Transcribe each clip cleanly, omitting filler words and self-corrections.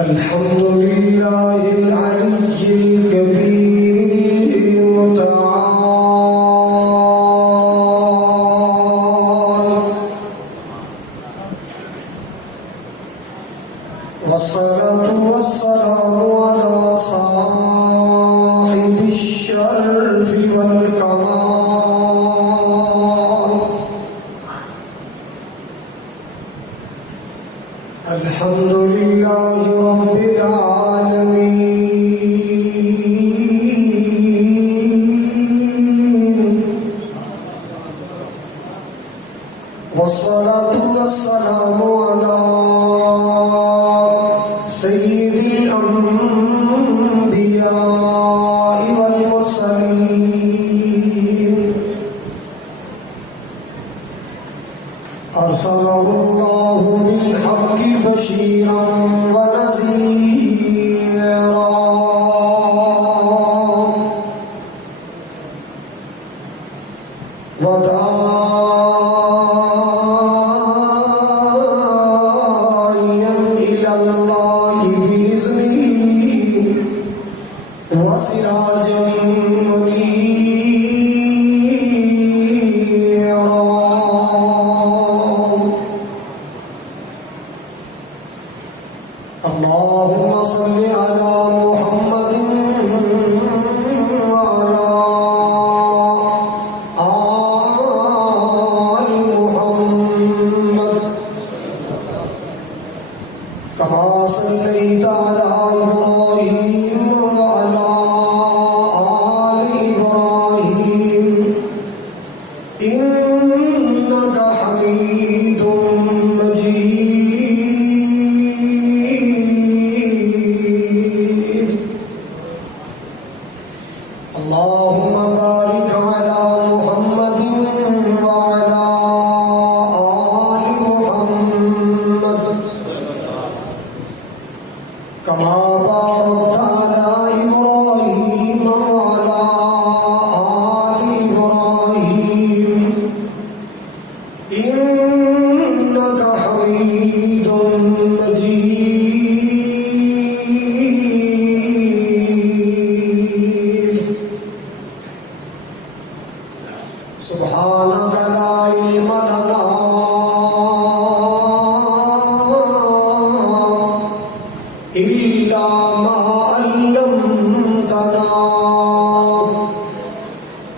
الحمد لله العلي الكبير المتعال، والصلاة والسلام على صاحب الشرف والكمال. الحمد لله رب العالمين، والصلاة والسلام على سيد الأنبياء والمرسلين، أرسله الله بالحق بشيرا ونذيرا، وداعيا إلى الله بإذنه، وسراجا منيرا. اللهم صل على محمد وعلى آل محمد، كما صليت على إبراهيم وعلى آل إبراهيم إنك حميد مجيد. اللهم بارك على محمد وعلى آل محمد، كما باركت على إبراهيم وعلى آل إبراهيم إنك حميد مجيد. سبحانك لا علم لنا إلا ما علمتنا،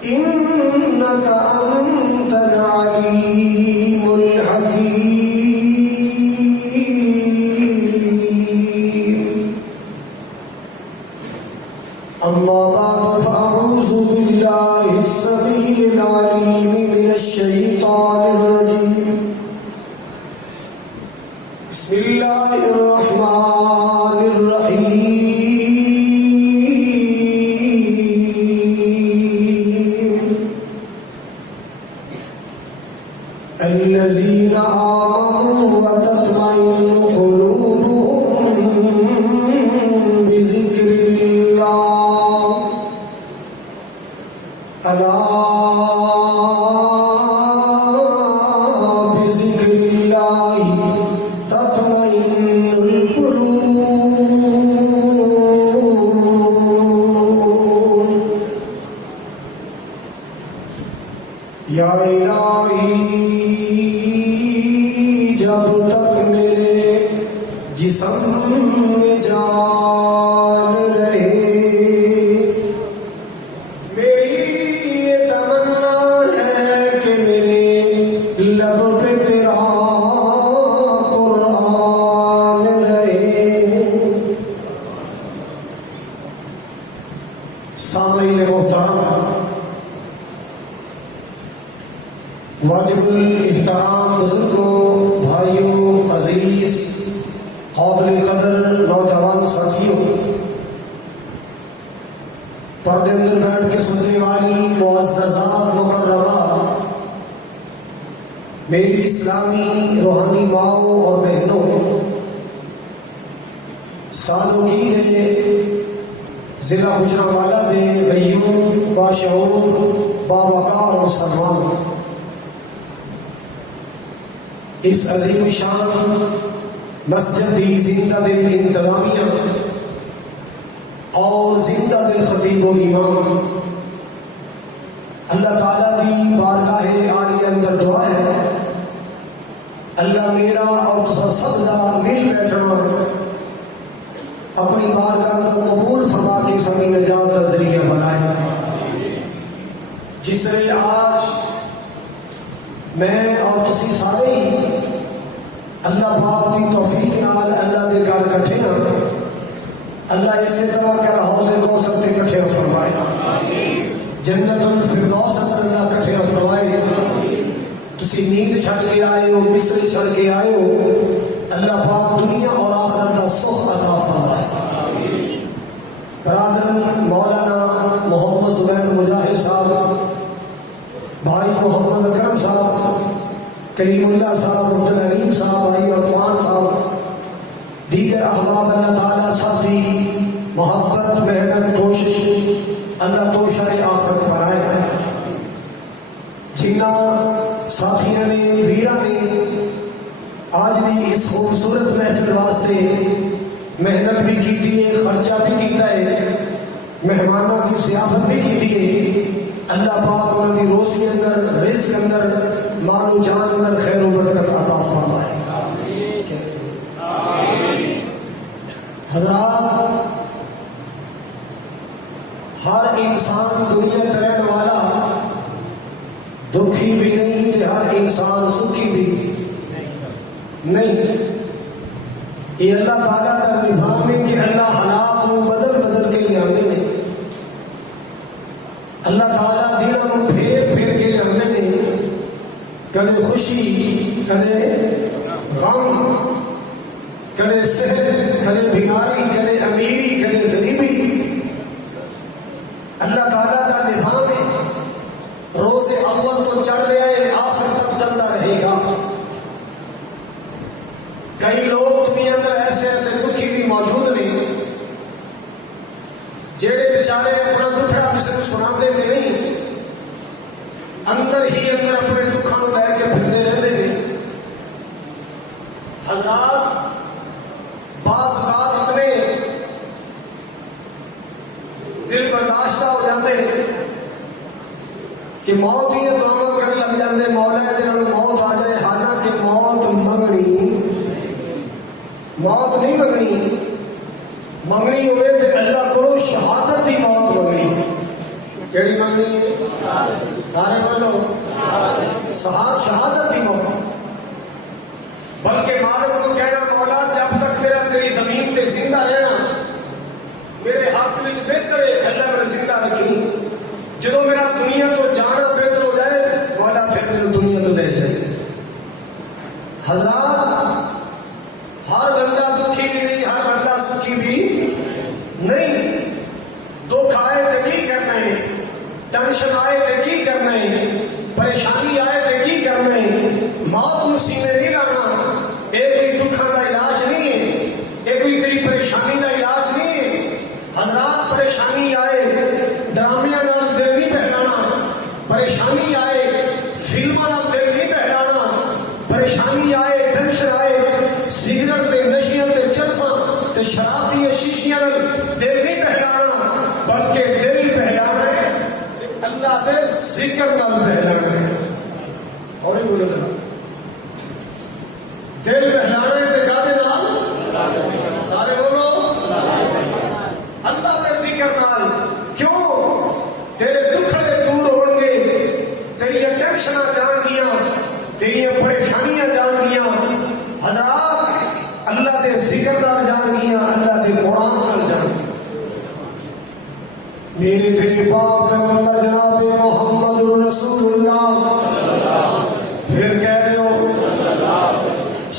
إنك أنت العليم الحكيم. أما بعد، فأعوذ بالله السميع العليم من الشيطان الرجيم. بسم الله الرحمن الرحيم. الذين آمنوا وتطمئن قلوبهم بذكر الله، ألا بذكر الله تطمئن القلوب. یا الہی، جب تک میرے جسم میں جان رہے، میری یہ تمنا ہے کہ میرے لب پہ تیرا قرآن رہے. سامعین محترم، واجب الاحترام بزرگوں، بھائیوں، عزیز، قابل قدر نوجوان ساتھیوں، پردے اندر بیٹھ کے سننے والی معززات مکرمہ، میری اسلامی روحانی ماؤں اور بہنوں، سالوکی دے ضلع گجرانوالہ دے غیور باشعور باوقار مسلمان، اس عظیم شان مسجد دی زندہ دل انتظامیہ اور زندہ دل خطیب و امام، اللہ تعالیٰ دی بارگاہ عالی اندر دعا ہے اللہ میرا اور سب دا مل بیٹھنا اپنی بارگاہ کو قبول فرما کے سبھی نجات کا ذریعہ بنائے۔ جس طرح آج میں اور تسی سارے ہی اللہ پاک کی توفیق نال اللہ دے گھر کٹھے ہیں، اللہ اسی طرح کر حوض کوثر تے کٹھے فرمائے، جنت الفردوس اندر اللہ کٹھے فرمائے۔ تسی نیند چھڑ کے آئے ہو، بستر چھڑ کے آئے ہو، اللہ پاک دنیا اور آخرت کا سخ عطا فرمائے۔ برادر مولانا محمد زبیر مجاہد صاحب، بھائی محمد اکرم صاحب، کریم اللہ صاحب، عبدالعلیم صاحب، بھائی عرفان صاحب، دیگر احباب اللہ تعالیٰ سب کی محبت، محنت، کوشش اللہ تو شاہ آخرت بنائے۔ جنہ ساتھیوں نے ویرا نے آج بھی اس خوبصورت محفل واسطے محنت بھی کی ہے، خرچہ بھی کیتا ہے، مہمانوں کی ضیافت بھی کی ہے، اللہ پاک انہوں کی روزی اندر، رزق اندر، مال و جان اندر خیر و برکت عطا فرمائے۔ حضرات، ہر انسان دنیا چلنے والا دکھی بھی نہیں تے ہر انسان سکھی بھی نہیں۔ یہ اللہ تعالیٰ کا نظام ہے کہ اللہ حالات کو بدل بدل کے لے آتے ہیں، اللہ تعالیٰ دلوں کو پھیر پھیر کے لے آتے ہیں، کدے خوشی، کدے غم، کدے صحت، کدے بیماری، کدے امیری، کدے غریبی۔ اللہ تعالیٰ کا نظام ہے، روز اول تو چل رہا ہے، آخر تک چلتا رہے گا۔ کئی لوگ دنیا میں ایسے ایسے دکھی بھی موجود نہیں جہے بیچارے اپنا دکھڑا کسی کو سناتے تھے نہیں، اندر ہی اندر اپنے دکھوں لے کے پھرتے رہتے ہیں۔ حضرات، بعض رات اتنے دل برداشتہ ہو جاتے ہیں کہ موت ہی دعا کرنے لگ جاتے، مولا جنہوں موت آ جائے، حالانکہ موت نہیں منگنی ہوئے تو اللہ کو شہادت کی موت منگنی۔ کیڑی منگنی ہے؟ سارے بولو، شہادت کی موت۔ بلکہ مالک کو کہنا، مولا جب تک میرا تیری زمین پہ زندہ رہنا میرے حق میں بہتر ہے، اللہ میرا زندہ رکھی۔ جدو میرا دنیا تو جانا بہتر ہو جائے، مولا پھر میرے دنیا تو لے جائے۔ حضرات، ہر بندہ دکھی بھی نہیں، ہر بندہ سکھی بھی نہیں۔ دکھ آئے تو کی کرنا ہے، ٹینشن آئے تو کی کرنا ہے، پریشانی آئے تو کی کرنا ہے، موت مسیح میں نہیں لانا۔ یہ کوئی دکھوں کا علاج نہیں ہے، یہ کوئی تیری پریشانی کا علاج نہیں ہے۔ حضرات، پریشانی آئے ڈرامیاں نال دل نہیں بہلانا، پریشانی آئے فلموں نال دل نہیں بہلانا، پریشانی آئے، ٹینشن آئے سگریٹ تے نشیاں تے چرساں تے شراب دی شیشیاں دل نہیں بہلانا، بلکہ دل بہلانا ہے اللہ دے ذکر نال بہلانا ہے۔ اور ہی بولو ذرا، دل بہلانا ہے تے کادے نال؟ سارے بولو، اللہ دے ذکر نال۔ کیوں؟ تیرے دکھڑے دور ہون گے، تیری ٹینشناں جان گیاں، تیری پریشانیاں جان گیاں۔ حضرات، اللہ دے ذکر نال جان گیاں، اللہ دے قرآن نال جان گیاں۔ میرے تیرے پاک پیغمبر جناب محمد رسول اللہ، پھر کہہ دو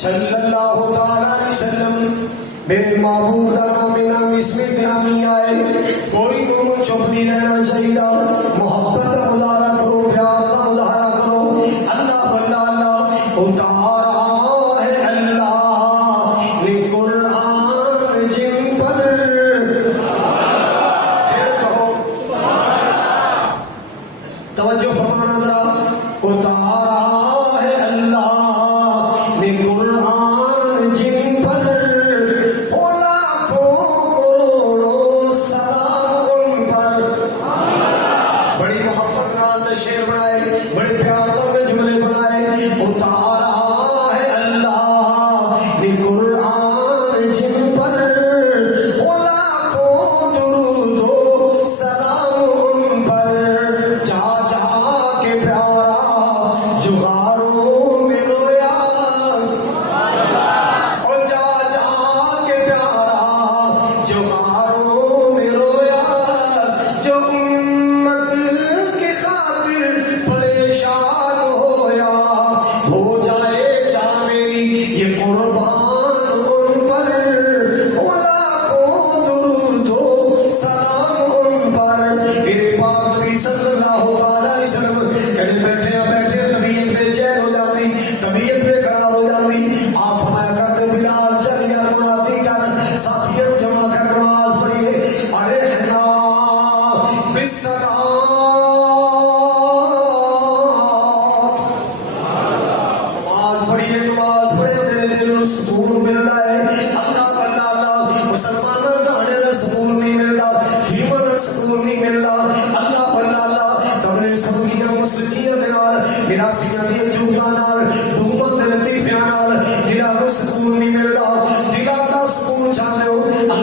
صلی اللہ تعالی علیہ وسلم، میرے محبوب کا نام نام اس میں گرامی آئے، کوئی منہ چپ نہیں رہنا چاہیے، محبت کا مظاہرہ کرو، پیار کا مظاہرہ کرو۔ اللہ اللہ اللہ اتارا ہے اللہ نے قرآن جن پر، پھر کہو توجہ فرمانا ذرا، اتارا ہے اللہ نے قرآن جن پر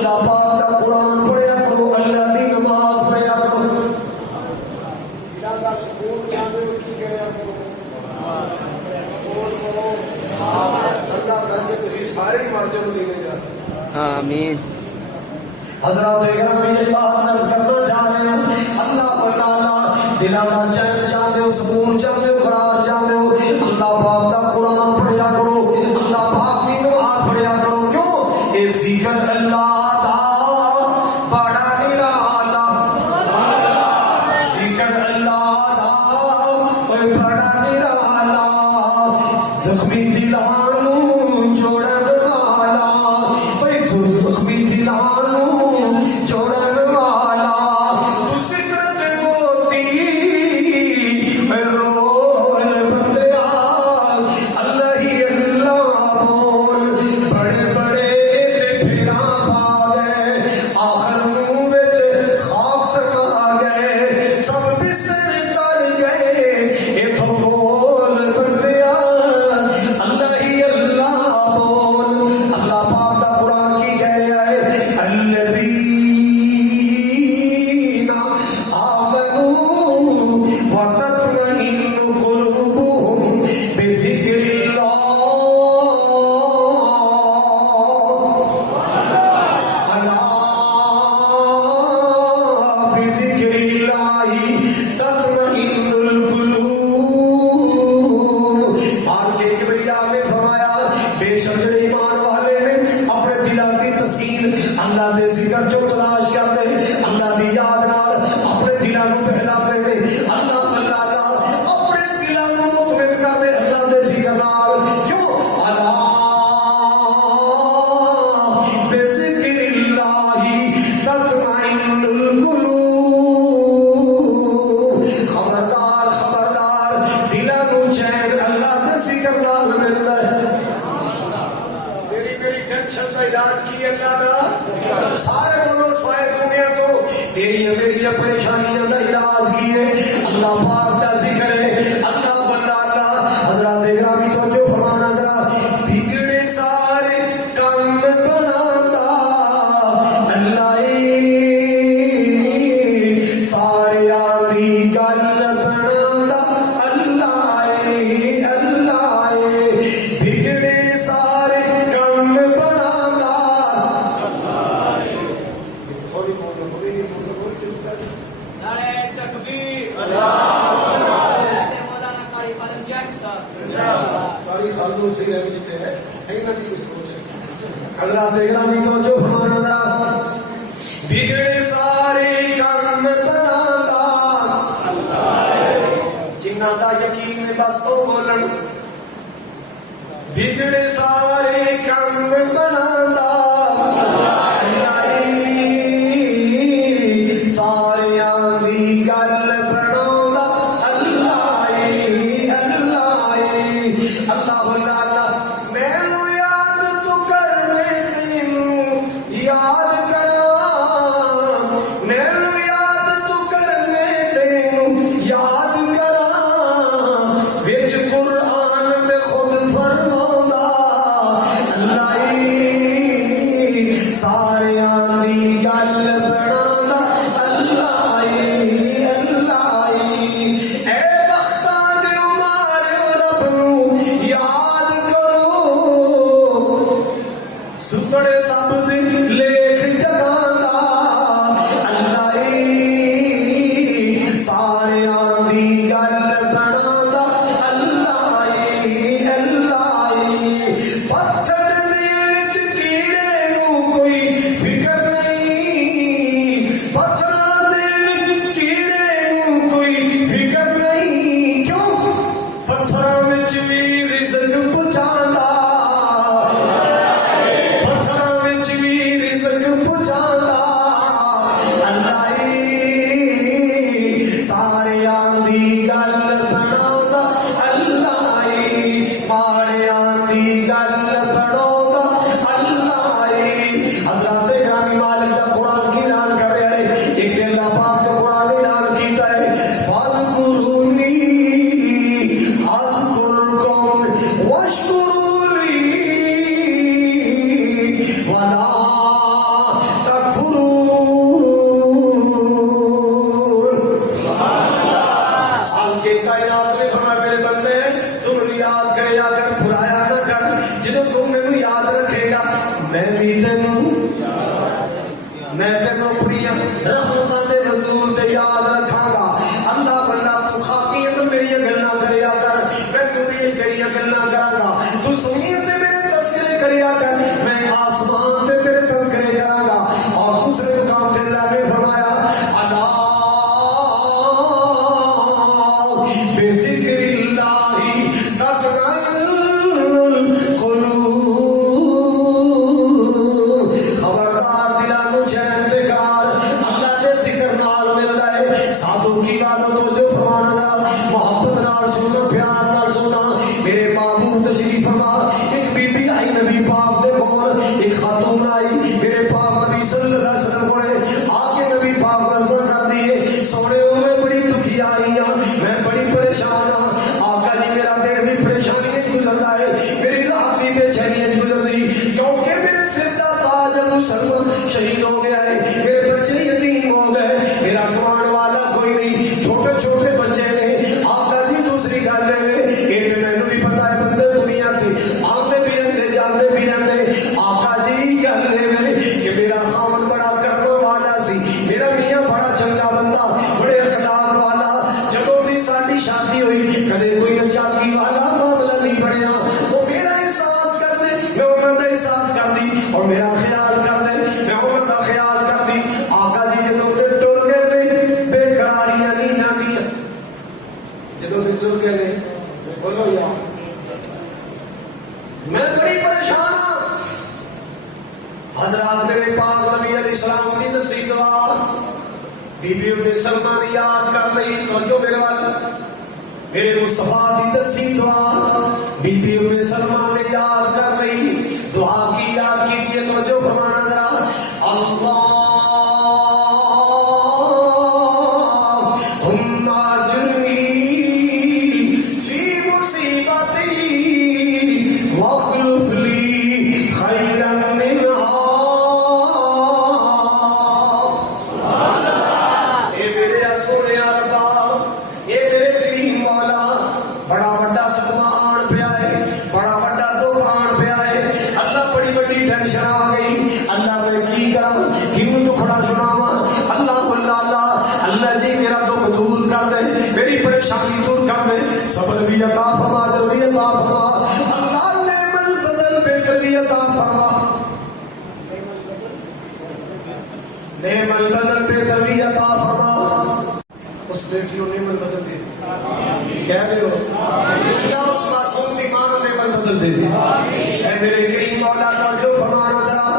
اللہ پاک کا قرآن پڑھیا کرو، اللہ کی نماز پڑھیا کرو۔ ارادہ سکون چاہتے ہو کی کریا کرو، اللہ کر کے تھی سارے ہی مر جاؤ دینے جا۔ آمین۔ حضرات اکرام یہ بات عرض کرنا چاہ رہے ہیں، اللہ تعالیٰ دلوں کا چین چاہتے ہو، سکون چاہتے ہو، قرار چاہتے ہو، اللہ پاک کا قرآن پڑھیا کرو، اللہ پاک کی نماز پڑھیا کرو۔ کیوں؟ اے ذکر اللہ دا بڑا نرالا، ذکر اللہ دا بڑا نرالا، زخمی دلانو جوڑن والا، بھائی زخمی دلانو جوڑن والا، تو ذکر دے موتی رول بندیا، اللہ ہی اللہ بول، بڑے بڑے تے پھرا پا گئے، آخر منہ وچ خاک سکا گئے، سب بستر کر گئے، اے تو بول بندیا اللہ ہی اللہ بول۔ اللہ پاک دا قرآن کی کہہ رہا ہے، الذین آمنوا وتطمئن قلوبهم بذکر اللہ، الا بذکر اللہ تطمئن القلوب۔ آن کے ایک بڑی آگ نے فرمایا، بے شک جو ایمان والے نے اپنے دلوں کی تسکین اللہ دے ذکر جو تلاش کرتے ہیں، اللہ دی یاد نال اپنے دلوں کو بہلاتے ہیں، اللہ تعالیٰ اپنے دلوں کو مطمئن کرتے اللہ دے ذکر نال۔ کیوں؟ الا بذکر اللہ تطمئن القلوب۔ خبردار خبردار، دلوں کو چین اللہ دے ذکر نال ملتا ہے۔ تیری میری ٹینشن کا علاج کی اللہ دا، سارے بولو سوائے دنیا تو، تیری میری پریشانیاں کا علاج کی ہے اللہ پاک کا ذکر ہے، اللہ بندہ اللہ۔ حضرات گرامی توجہ فرمانا ذرا، بگڑے سارے کام بناتا اللہ سارے آدھی گل بناتا اللہ اللہ، بگڑے سارے کام بناتا۔ سوری بولو، بولو چپ کر۔ نعرہ تکبیر۔ مولانا قاری خادم جان صاحب۔ قاری خادم سے رہے جتے ہیں، اینا دی کچھ سوچ ہے۔ حضرات گرامی توجہ فرمانا ذرا، بگڑے سارے کام بناتا جنہ دا یقین بس تو بولن، بگڑے سارے کام بناتا سارے آدھی گل بنا اللہ اللہ اللہ اللہ۔ مینو یاد تو کرنے تینوں یاد کرا، مینو یاد تو کرنے تینوں یاد کرا، وچ قرآن تے خود فرماؤندا اللہ سارے آدھی گل بنا سکڑے سب لیکھ جگانا اللہ سارے آدھی گل بنا اللہ اللہ۔ پتھر دل کیڑے نو کوئی فکر نہیں، میں تینوں اپنی رحمتاں دے نزول تے یاد رکھاں گا اللہ بندہ تو خاکیاں تے میری گلاں کریا کر میں تیری تیری گلاں کراں گا تو زمین تے میرے تذکرے کریا کر میں آسمان تے تیرے تذکرے کراں گا اور دوسرے مقام تے اللہ نے فرمایا اللہ بے ذکر اللہ تطمئن القلوب خبردار دلاں نو چین تے قرار اللہ دے ذکر نال ملدا ہے سادوں کی گل تو جو فرمانا دا محبت نال سننا پیار نال سننا میرے محبوب تشریف فرما ایک بی بی آئی نبی پاک دے کول ایک خاتون آئی میرے پاک نبی صلی اللہ علیہ وسلم کولے آ کے نبی پاک عرض کر دیے سونے میں بڑی دکھی آ رہی ہوں میں بڑی پریشان ہوں آقا جی میرا دن بھی پریشانی گزرتا ہے میری رات بھی بے چینی گزرتی کیونکہ میرے سر کا تاج ابو سلمہ شہید ہو گیا ہے میرے بچے یتیم ہو گئے میرا کمان والا کوئی نہیں چھوٹے چھوٹے بچے نے آقا جی دوسری گل ہے یہ مینوں بھی پتا ہے بندے دنیا سے آتے بھی رہتے جاتے بھی رہتے آقا جی گل ہے کہ میرا خاون بڑا کرنے والا سی میرا میاں بڑا چنگا بندہ بڑے اخلاق والا جدوں بھی ساری شادی ہوئی کدے کوئی نچاکی والا معاملہ نہیں بنیا وہ میرا احساس کرتے میں انہوں کا احساس کرتی اور میرا خیال کرتے میں انہوں کا خیال کرتی آقا جی جدوں دے ٹر گئے بے قراریاں نہیں جاندیاں جدوں دے ٹر گئے بولو یار میں بڑی پریشان ہوں حضرات میرے پاک نبی علیہ السلام کی دسی دعا بی بی ام سلمہ نے یاد کر لئی توجہ میرے وال میرے مصطفیٰ کی دسی دعا بی بی ام سلمہ نے یاد کر لئی دعا کی یاد کیجئے توجہ فرمانا ذرا اللہم اجرنی فی مصیبتی واخلف لی خیرا منہا اے میرے سونے ربا اے میرے کریم والا بڑا بڑا صدمہ آن پیا ہے بڑا بڑا دکھ آن پیا ہے اللہ بڑی بڑی ٹینشن آ گئی اللہ میں کی کراں کیوں دکھڑا سناواں اللہ اللہ اللہ جی میرا دکھ دور کر دے میری پریشانی دور کر دے صبر بھی عطا فرما جو بھی عطا فرما اللہ نعم البدل بہتر بھی عطا فرما نعم البدل بہتر بھی عطا فرما اس بیٹی کو نعم البدل دے دے کہہ رہے ہو اللہ اس معصوم کی ماں کو نعم البدل دے دے اے میرے کریم مولا کا جو فرمانا ذرا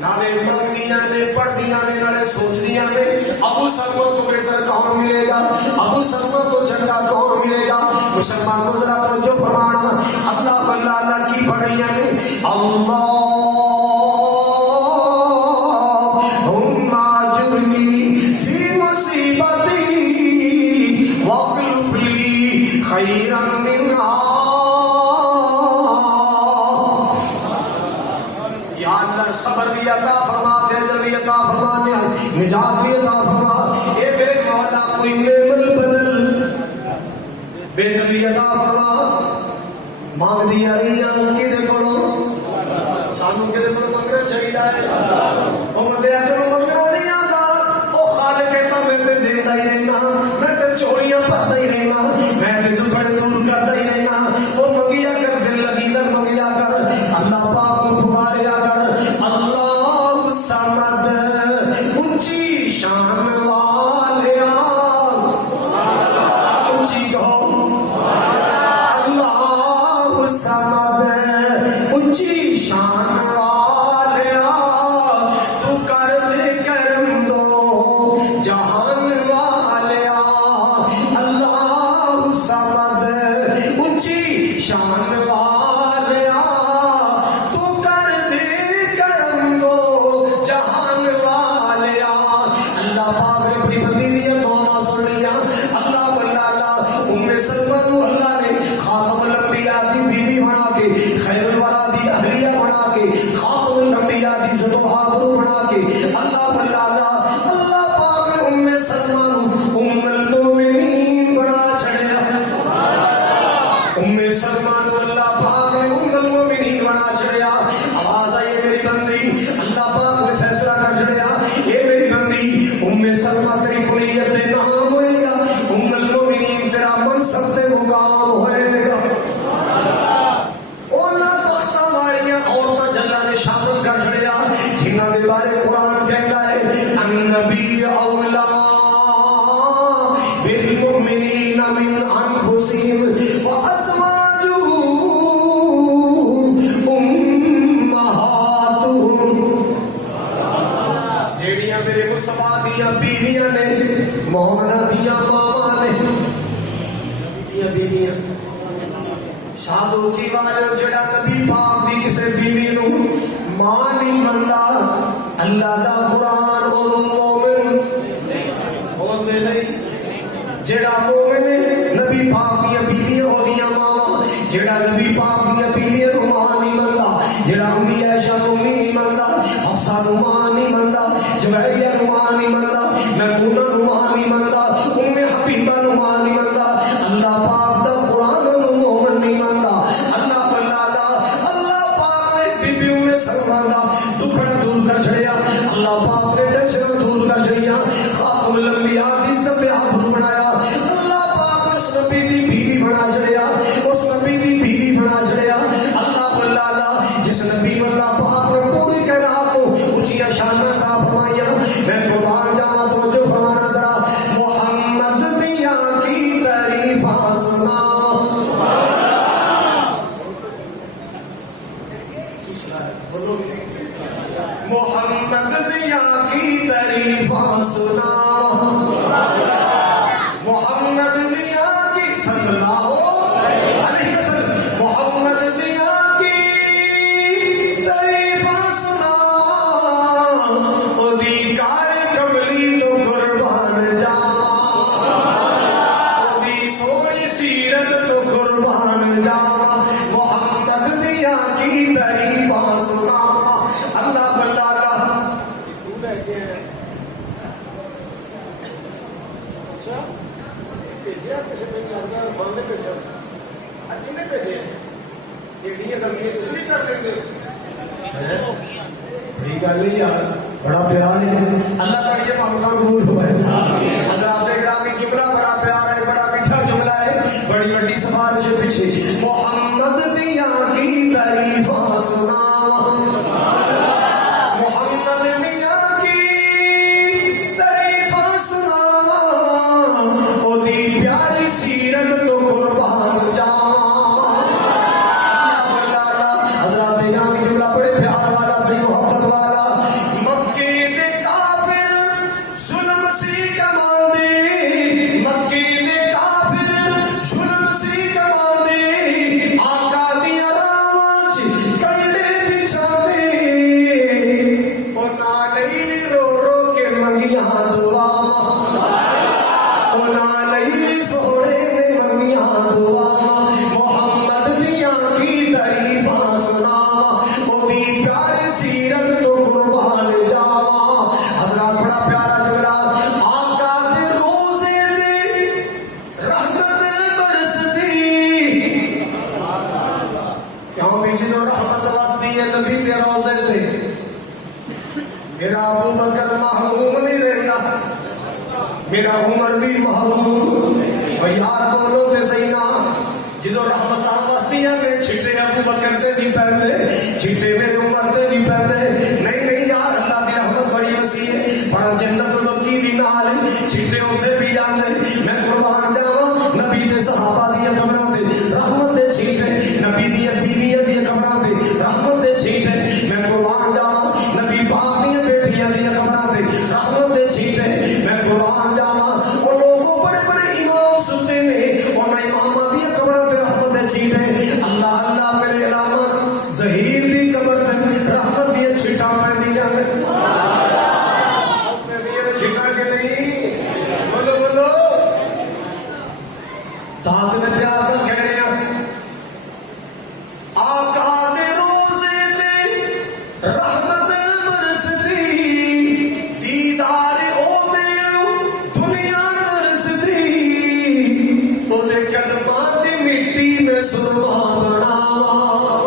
نالے منگدیاں نے پڑھدیاں نے نالے سوچدیاں نے ابو سلمہ تو بہتر کون ملے گا ابو سلمہ تو چنگا کون ملے گا مسلمانوں ذرا تو جو فرمانا اللہ اللہ اللہ کی پڑھیاں نے اللہم اجرنی فی مصیبتی واخلف لی خیرا منہا یا اللہ صبر بھی عطا فرما دے بھی عطا فرما دے نجات بھی عطا فرما اے میرے مولا کوئی نعم البدل بہتر بھی عطا فرما مانگ دیا رہی کدے کولو سانو کدے کولو منگنا چاہیے وہ بندے تینوں منگنا نہیں آتا وہ خالق کہتا میں تے دینا ہی رہنا میں تے چوریاں پڑھتا ہی رہنا میں تے دکھڑے دور کرتا ہی رہنا وہ منگیا کر دل لگی نہ منگیا کر اللہ پاک کو پکاریا کر اللہ الصمد اونچی شان والیا اونچی کہو اللہ الصمد سلمہ تیری کلیت نام ہوئے گا، ام المومنین تیرا منصب تے مقام ہوئے گا۔ اونا بختہ والیاں عورتاں جلہ نے شامل کر چھڑیا جنہاں دے بارے قرآن کہتا ہے النبی اولا بالمؤمنین من انفسہم وازواجہ جیڑیاں میرے مصطفیٰ دیاں بیویاں نے، مومنہ دیاں ماواں نے، دیاں بیویاں شادو کی والے جڑا نبی پاک دی کسے بیوی نو ماں نہیں مندا، اللہ دا قرآن اور مومن بولدے نہیں۔ جڑا مومن نبی پاک دیاں بیویاں ہو دیاں ماواں، جڑا نبی پاک دیاں بیویاں نو ماں نہیں مندا، جڑا امی عائشہ نو نہیں مندا، حفصہ نو ماں نہیں مندا، جویریہ نو ماں نہیں مندا، میمونہ نو ماں نہیں مندا، ام حبیبہ نو ماں نہیں مندا، اللہ پاک دا قرآن نو مومن نہیں مندا۔ اللہ بلالا اللہ پاک نے بی بی سلمہ دا دکھڑا دور کر چھڑیا، اللہ پاک نے ٹینشن دور کر چھڑیا، خاتم الانبیاء دی عزت آبرو بنایا، اللہ پاک نے اس نبی دی بیوی بنا چھڑیا، اس نبی دی بیوی بنا چھڑیا۔ اللہ بلالا جس نبی اللہ پاک نے پوری کائنات کو اونچی شان عطا فرمایا، میں قربان جاواں توجہ فرمانا ذرا، محمد دیاں کی تعریفاں سنا۔ بولو محمد دیاں کی تعریفاں سنا، محمد دیاں کی صلی اللہ علیہ وسلم، محمد دیاں کی تعریفاں سنا، اودی کار کملی تو قربان جا، اودی سونی سیرت تو قربان جا، محمد دیاں کی تعریفاں سنا۔ اللہ بلالا بڑی گل نہیں یار، بڑا پیار ہے، اللہ تعالی یہ محمد قبول ہوئے۔ حضرات گرامی جملہ بڑا پیار ہے، بڑا میٹھا جملہ ہے، بڑی بڑی سفارش پیچھے محمد دیاں کی تعریفاں سنا، محمد دیاں کی تعریفاں سنا، اودی پیاری سیرت تو قربان جا۔ حضرات گرامی جملہ بڑے پیار والا، بڑی محبت والا، مکے دے کافر ظلم سی کماندے، مکے دے کافر ظلم سی کماندے، آقا دیاں راواں چ کنڈے بچھاندے، او نالئی رو رو کے منگیاں دعا، او نالئی سوڑے نے منگیاں دعا، محمد دیاں کی تعریفاں سنا، اودی پیاری سیرت تو قربان جاواں۔ حضرات بڑا پیارا جملہ، آقا دے روزے تے رحمت برسدی، کیوں بھی جدوں رحمت وسدی ہے نبی دے روزے تے، میرا ابو بکر محروم نہیں رہنا، میرا عمر بھی محروم، اور یار بولو تے صحیح نا، جدو رحمت وسدیاں نے چھٹے ابو بکر تے بھی پہندے، چھٹے میرے عمر تے بھی پہندے، نہیں یار اللہ دی رحمت بڑی وسیع ہے، پر جنت لوکی بھی نال چھٹے اوتھے بھی جاندے، میں قربان جاواں نبی دے صحابہ دی قبراں تے رحمت دے چھٹے، نبی دی بیویاں دی قبراں تے رحمت دے چھٹے، میں قربان جاواں نبی پاک دی بیٹیاں دی قبراں تے رحمت دے چھٹے، میں قربان جاواں او لوگوں بڑے بڑے امام ستے نے، انہاں اماماں دی قبراں تے رحمت دے چھٹے، اللہ اللہ میرے علامہ ظہیر دی قبر تے رحمت دی چھٹاں پیندیاں نے، چھٹا کہ نہیں؟ بولو بولو، دانت میں پیار کا کہہ رہے ہیں، آقا دے روزے تے رحمت برسدی، دیدار او دے دنیا ترسدی، او دے قدماں دی مٹی میں سرما بناواں،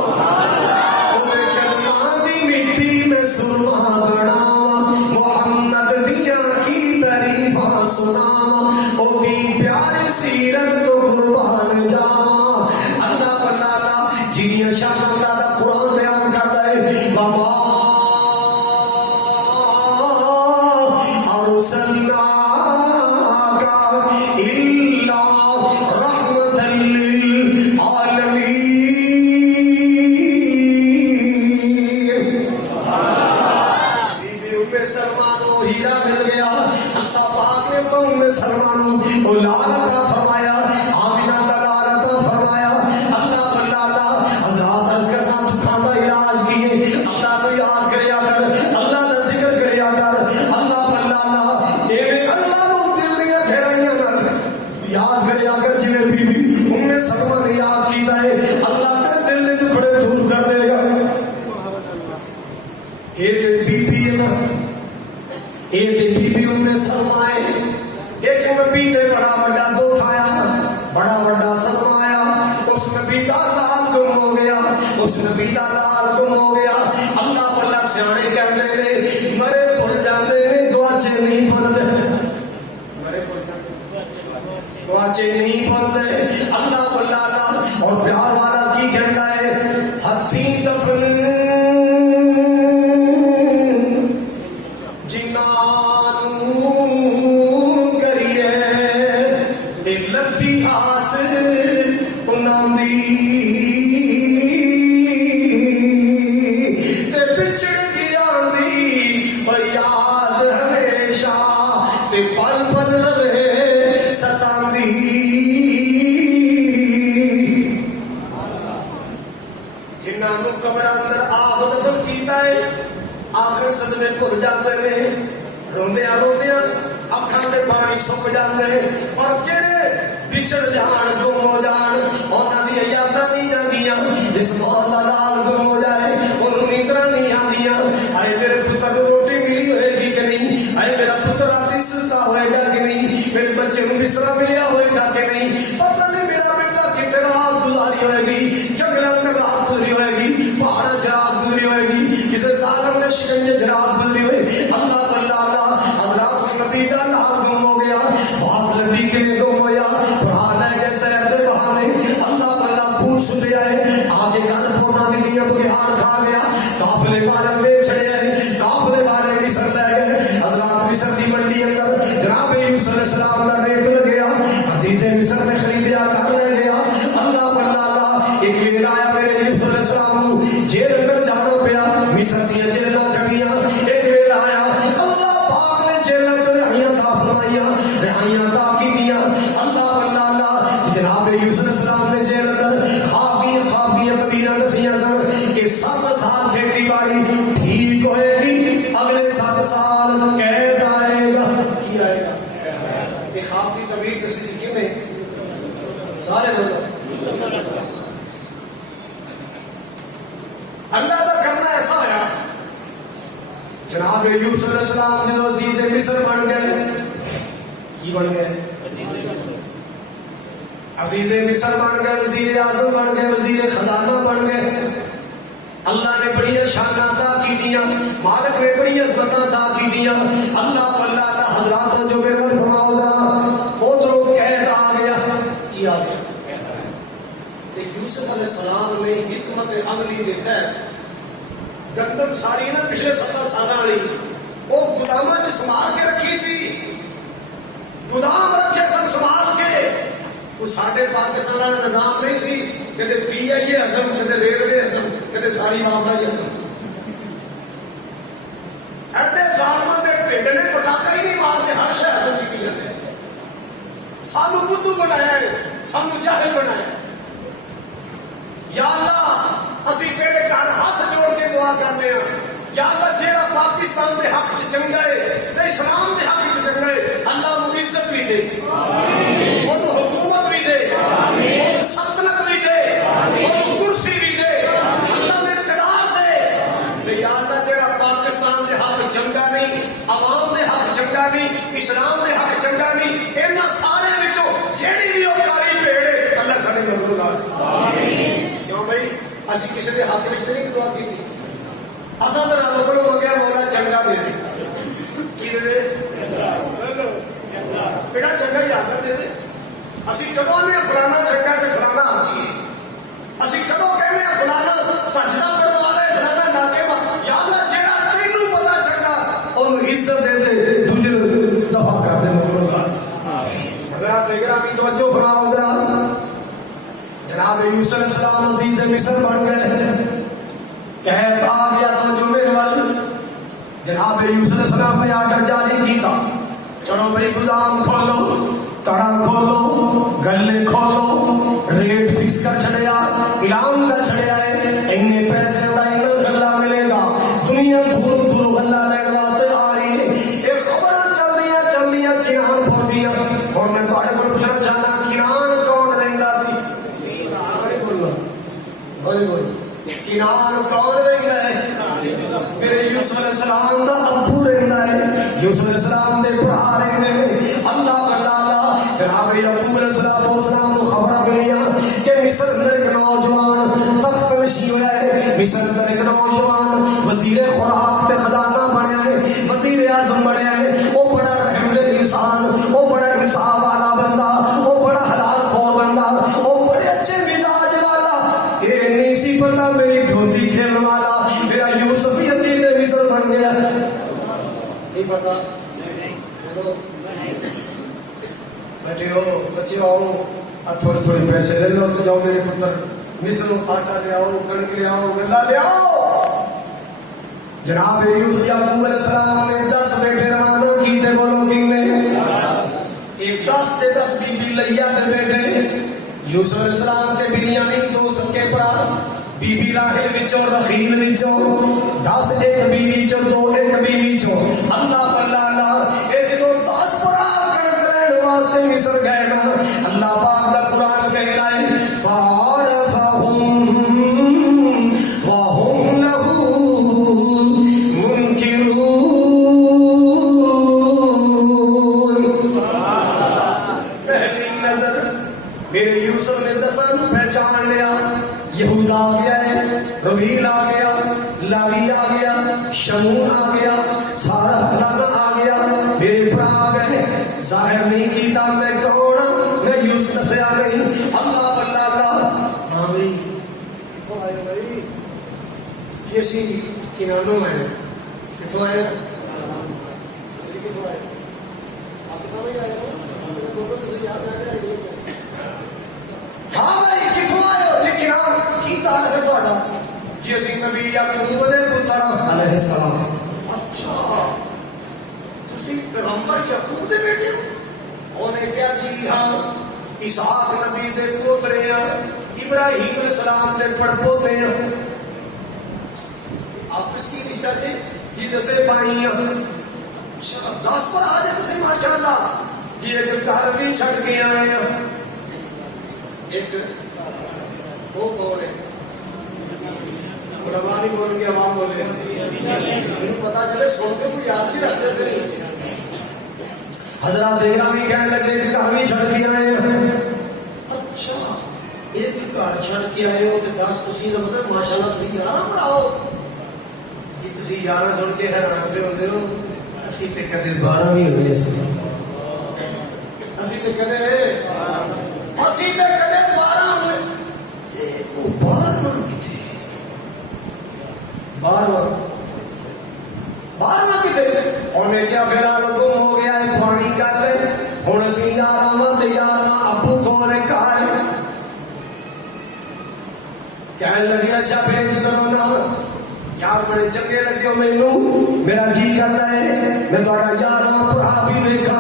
او دے قدماں دی مٹی میں سرما بناواں، محمد دیاں کی أرسلناك إلا رحمة للعالمين. بی بی ام سلمہ کو ہیرا مل گیا. اللہ پاک نے ام سلمہ کو لال عطا فرمایا. آمینہ کا لال عطا فرمایا. اللہ اللہ حضرات عرض کرنا دکھاں کا علاج کیے. اللہ کو یاد کریا کر, اللہ کا ذکر کریا کر. اللہ اللہ ایویں اللہ کو دل دیا گہرائیاں کر یاد کریا کر. جی بی بی ام سلمہ نے یاد کیتا ہے, اللہ تیرے دل نے دکھڑے دور کر دے گا. اے تے بی بی نا, اے تے بی بی ام سلمہ ہے. ایک نبی تے بڑا بڑا دکھ آیا, بڑا بڑا صدمہ آیا. اس نبی دا لال گم ہو گیا, اس نبی دا لال گم ہو گیا. اللہ اللہ سیانے کہندے نے مرے بھول جاندے نے دعاچے نہیں بھولدے. مرے بھول جاندے دعاچے نہیں بھولدے. اللہ اللہ اور پیار والا کی کہندا ہے ہتھی دفن سک جاتے ہیں. اور جڑے بچڑ جان گم ہو جان انہاں دی یاداں نہیں جاندیاں. جس موت دا لال گم ہو جائے انہوں نیندراں نہیں آندیاں. اے میرے پتر کو روٹی ملی ہوئے گی کہ نہیں, اے میرا پتر راتی ستا ہوئے گا کہ نہیں, میرے بچے کو بستر ملیا ہوئے گا کہ نہیں, پتہ نہیں میرا بیٹا کتنے رات گزاری ہوئے گی, جنگلاں میں رات گزری ہوئے گی, پہاڑاں چ رات گزری ہوئے گی, کسی ظالم نے شکنجے چ رات گزری ہوئے. اللہ اللہ حضرات نبی دا لال گم ہو گیا, بات نبی کے لیے گم ہویا. قرآن ہے کہ سیر دے بہانے اللہ اللہ خون سن لیا ہے. آگے گل پوٹا دی جیاں بگیان کھا گیا. قافلے والے لے چھڑے ہیں, قافلے والے مصر لے گئے. حضرات مصر دی منڈی اندر جناب یوسف علیہ السلام کا ریٹ لگ گیا. عزیز مصر سے خریدیا کر لے گیا. اللہ اللہ ایک ویل آیا میرے یوسف علیہ السلام کو جیل اندر جانا پیا. مصر دیا جیلاں کٹیاں. ایک ویل آیا اللہ پاک نے جیلاں چ رہائیاں عطا فرمائیاں, رہائیاں عطا کیتیاں. اللہ اللہ جناب یوسف علیہ السلام نے جیل اندر خوابیاں کبیراں دسیاں سن کہ 7 سال کھیتی باڑی ٹھیک ہوئے گی, اگلے 7 سال قید آئے گا. کی آئے گا؟ یہ خواب کی تعبیر کسی سے کیوں نہیں سارے لوگ اللہ کا کرنا ایسا ہے. جناب یوسف علیہ السلام جو عزیز مصر بن گئے, کی بن گئے؟ عزیز مصر بن گئے, وزیر اعظم بن گئے, وزیر خزانہ بن گئے. اللہ نے بڑی شاناں عطا کیتیاں, مالک نے بڑی عظمتاں عطا کیتیاں. اللہ اللہ حضرات جو میرے کو فرماؤ ذرا ادھروں قید آ گیا. کی آ گیا؟ یوسف علیہ السلام نے حکمت عملی دیتا ہے. گندم ساری نا پچھلے 70 سال والی وہ گوداماں چ سنبھال کے رکھی سی. گودام رکھے سن سنبھال کے. وہ سارے پاکستان کا نظام نہیں سی کہتے پی آئی اے ہزم, کہتے ریلوے ہزم, کہتے ساری معاملہ ہی ہزم. ایڈے ظالماں دے ٹھڈ نے پٹاخا ہی نہیں مارتے, ہر شے ہزم کی جاتے. سانو بدھو بنایا ہے, سانو جاہل بنایا ہے. یا اللہ اسی تیرے گھر ہاتھ جوڑ کے دعا کرتے ہیں. یا اللہ جیڑا پاکستان دے حق چ چنگا ہے تے اسلام دے حق چ چنگا ہے, اللہ نو عزت بھی دے, اونوں حکومت بھی دے, اونوں سلطنت بھی دے, اونوں کرسی بھی دے, اللہ نے اقتدار دے. تے یا اللہ جیڑا پاکستان دے حق چنگا نہیں, عوام دے حق چنگا نہیں, اسلام دے حق چنگا نہیں, انہاں سارے وچوں جیڑی بھی او کالی بھیڑ ہے اللہ ساڈے نال لا دے. کیوں بھائی اسی کسی کے حق میں نہیں دعا کی تھی. اصل تو رب کو منگیا مولا چنگا دے دے. کی دے دے؟ بیٹا چنگا ہی آتا دے دے. اسی کدو نے فلانا چنگا تے فلانا ہنسی. اسی کدو کہنے فلانا سجدہ کرنے والا ہے, فلانا ناکے با. یا اللہ جیڑا تینوں پتا چنگا اونوں عزت دے دے, دوجے یوسف علیہ السلام عزیز مصر بن گئے. قحط آ گیا تو جو میرے وال جناب یوسف علیہ السلام نے آرڈر جاری کیتا چلو بھائی گودام کھولو تڑا کھولو گلے کھولو ریٹ فکس کر چھڑیا اعلان کر چھڑیا ہے اینے پیسے دا اینا غلہ ملے گا. دنیا دور دور غلہ لینے واسطے آ رہی ہے. یہ خبریں چل رہی ہیں کنان پہنچیاں. اور میں تہاڈے کول پوچھنا چاہنا کنان کون رہندا سی؟ سوری بول کنان کون رہندا ہے؟ میرے یوسف علیہ السلام دا ابو رہندا ہے. یوسف علیہ السلام دے بھرا رہندے نے. اللہ جناب یعقوب علیہ السلام کو خبر ملی کہ مصر اندر ایک نوجوان تخت نشین ہوا ہے. مصر اندر ایک نوجوان وزیر خوراک تے خزانہ بنیا ہے, وزیر اعظم بنیا ہے. وہ بڑا رحم دل انسان, وہ بڑا انصاف والا بندہ, وہ بڑا حلال خور بندہ, وہ بڑے اچھے مزاج والا. یہ نہیں سی پتا میری گھوٹی کھیلنے والا میرا یوسف ہی عزیز مصر بن گیا. نہیں پتا بیٹھے ہو بچے آؤ تھوڑے تھوڑے پیسے لے لو تو جاؤ میرے پتر مصر آٹا لے آؤ کڑک لے آؤ گلا لے آؤ. جناب یوسف یعقوب علیہ السلام نے 10 بیٹے روانہ کیتے. بولو کن نے؟ ایک 10 تے 10 بی بی لیا دے بیٹے. یوسف علیہ السلام تے بنیامین 2 سکے پرا بی بی راحل وچوں رخیل وچوں 10 ایک بیوی چوں 2 ایک بیوی چوں. اللہ اللہ ایک جو 10 پرا مصر گئے نا. اللہ پاک دا قرآن کہنا ہے فَعَرَفَهُمْ وَهُمْ لَهُ مُنْكِرُونَ. پہلی نظر میرے یوسف نے 10 پہچان لیا. یہودا آ گیا ہے, رویل آ گیا, لاوی آ گیا, شمون آ گیا, سارا فلانا آ گیا. میرے برا آ گئے. ظاہر نہیں کیتا میں کون, میں یوسف دسیا نہیں. اللہ ہاں بھائی کتوں آئے بھائی کسی کنانوں میں کتوں آئے کتوں آئے آپ سمجھ آئے ہاں بھائی کتوں آئے ہو. یہ کنان کی تعلق ہے تہاڈا؟ جی اسی نبی یعقوب دے پتر علیہ السلام. اچھا تسی پیغمبر یعقوب دے بیٹے ہو. انہیں کیا جی ہاں اسحاق نبی دے پوترے ہیں, ابراہیم علیہ السلام دے پڑپوتے ہیں. آپس کی رشتہ تھے جی 10 بھائی ہیں. 10 پر آ جائے تسی ماشاءاللہ جی. ایک گھر بھی چھٹ کے آئے ہیں. ایک وہ کون ہے علماء نہیں بولیں گے عوام بولے نہیں پتا چلے سن کے کوئی یاد نہیں رکھتے تھے. نہیں حضرات بھی کہنے لگے کہ گھر بھی چھڑ کے آئے ہیں. اچھا ایک گھر چھڑ کے آئے ہو تو 10 تسی کا مطلب ماشاءاللہ تھی 11 بناؤ جی. تسی 11 سن کے حیران پہ ہوتے ہو. اسی تے کدے 12 بھی ہوئے. اسی تے کدے 12 ہوئے. وہ 12 کتنے 12 کتنے انہیں کیا فی الحال گم ہو گیا ہے پانی گل. ہوں اسی 11 تے 11 ابو کون کار کہنے لگے اچھا بھیج کرو نا یار بڑے چنگے لگے ہو مینو. میرا جی کرتا ہے میں تھوڑا 11 بھرا بھی دیکھا.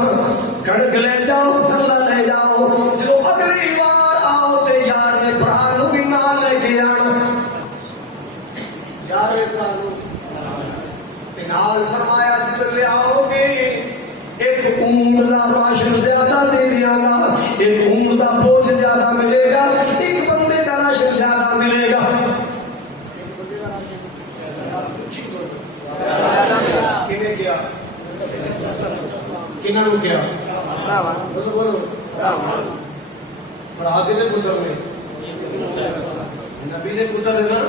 کڑک لے جاؤ گلا لے جاؤ. جب اگلی بار آؤ تو 11 بھرا نو بھی نال لے کے آنا. 11 بھرا نال فرمایا جب لے آؤ گے ایک اونٹ کا راشن زیادہ دے دیا گا, ایک اونٹ کا بوجھ زیادہ ملے گا, ایک بندے کا راشن زیادہ ملے گا. کنے کیا کنہوں کیا بولو پر آگے دے پتر نے نبی دے پتر نا.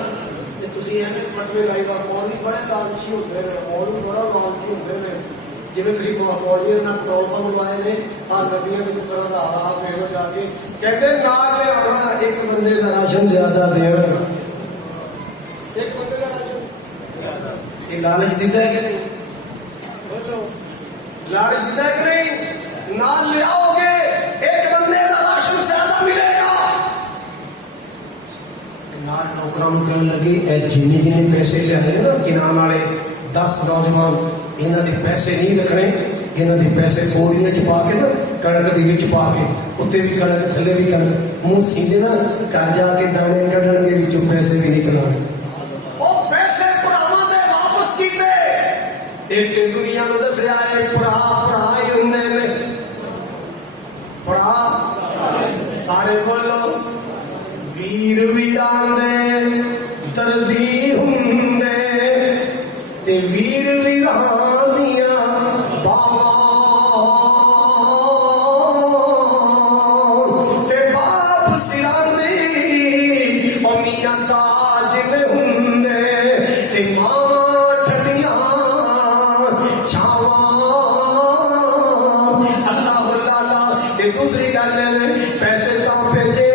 تسی ایویں فتوی لائی وا مولوی بڑے لالچی ہوندے نے, مولوی بڑا لالچی ہوندے نے. جویں تسی مولوی نال پٹرول پمپ لائے نے آ نبیاں دے پتراں دا حال پھر جا کے کہندے نال لے آنا ایک بندے دا راشن زیادہ دینا. ایک بندے دا راشن یہ لالچ دیتا ہے کہ نہیں؟ بولو لالچ دیتا ہے کہ نہیں؟ نال لے آؤ گے ایک بندے دا راشن زیادہ ملے گا. نوکراں نوں کہن لگی اے جنی جنی پیسے چاہے نا کنان والے 10 نوجوان انہاں دے پیسے نہیں رکھنے انہاں دے پیسے بوریاں چ پا کے نا کڑک دے وچ پا کے اتنے بھی کڑک تھلے بھی کڑک منہ سیدھے نا گھر جا کے دانے کڈن گے وچوں پیسے بھی نکلنے او پیسے بھراواں دے واپس کیتے ایک تے دنیا نوں دسیا اے بھرا بھرا ہی ہوندے نے بھرا سارے بولو ویر ویران دے دردی ہوندے تے ویر ویران دیاں باواں تے باپ سراں دی او میاں تاج نے ہوندے تے ماں ٹھڈیاں چھاواں اللہ لالا تے دوسری گل ہے پیسے تاں بھیجے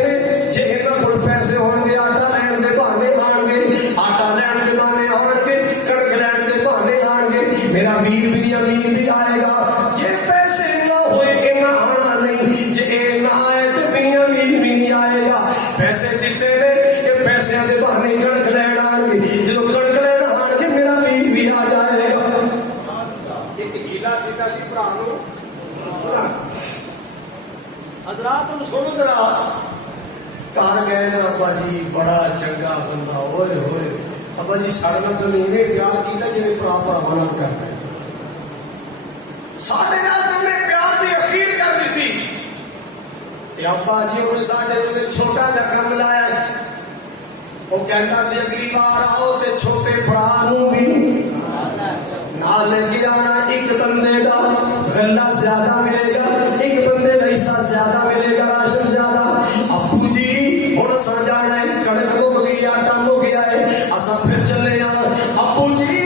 جے انہاں کول پیسے ہون گے آٹا لین دے بہانے آن گے آٹا لین دے بہانے آن گے کڑک لین دے بہانے آن گے میرا ویر بنیامین بھی آئے گا جے پیسے نہ ہوئے انہاں آنا نہیں جے اے نہ آئے تے بنیامین بھی نہیں آئے گا پیسے دیتے نے کہ پیسے دے بہانے کڑک لین آن گے جدوں کڑک لین آن گے میرا ویر بھی آ جائے گا ایک گیلا کیتا سی بھرا نوں حضرات ہم سنو ذرا کار گئے نا ابا جی بڑا چنگا بندہ ہوئے ہوئے ابا جی ساڑھنا تو نہیں میں پیار کیتا جی پرا پرا منا کرتے ساڑھے نال تو میں پیار دی اخیر کر دی تھی تے ابا جی انہیں ساڑھے تو میں چھوٹا جا کم لایا ہے وہ کہتا سی اگلی بار آؤ تے چھوٹے پرانوں بھی نہ لے کے آنا ایک بندے کا غلہ زیادہ ملے گا ایک بندے کا حصہ زیادہ ملے گا راشن زیادہ ابو جی ہن اساں جانا ہے کڑک مک گئی آٹا مک گیا ہے اساں پھر چلے ہاں ابو جی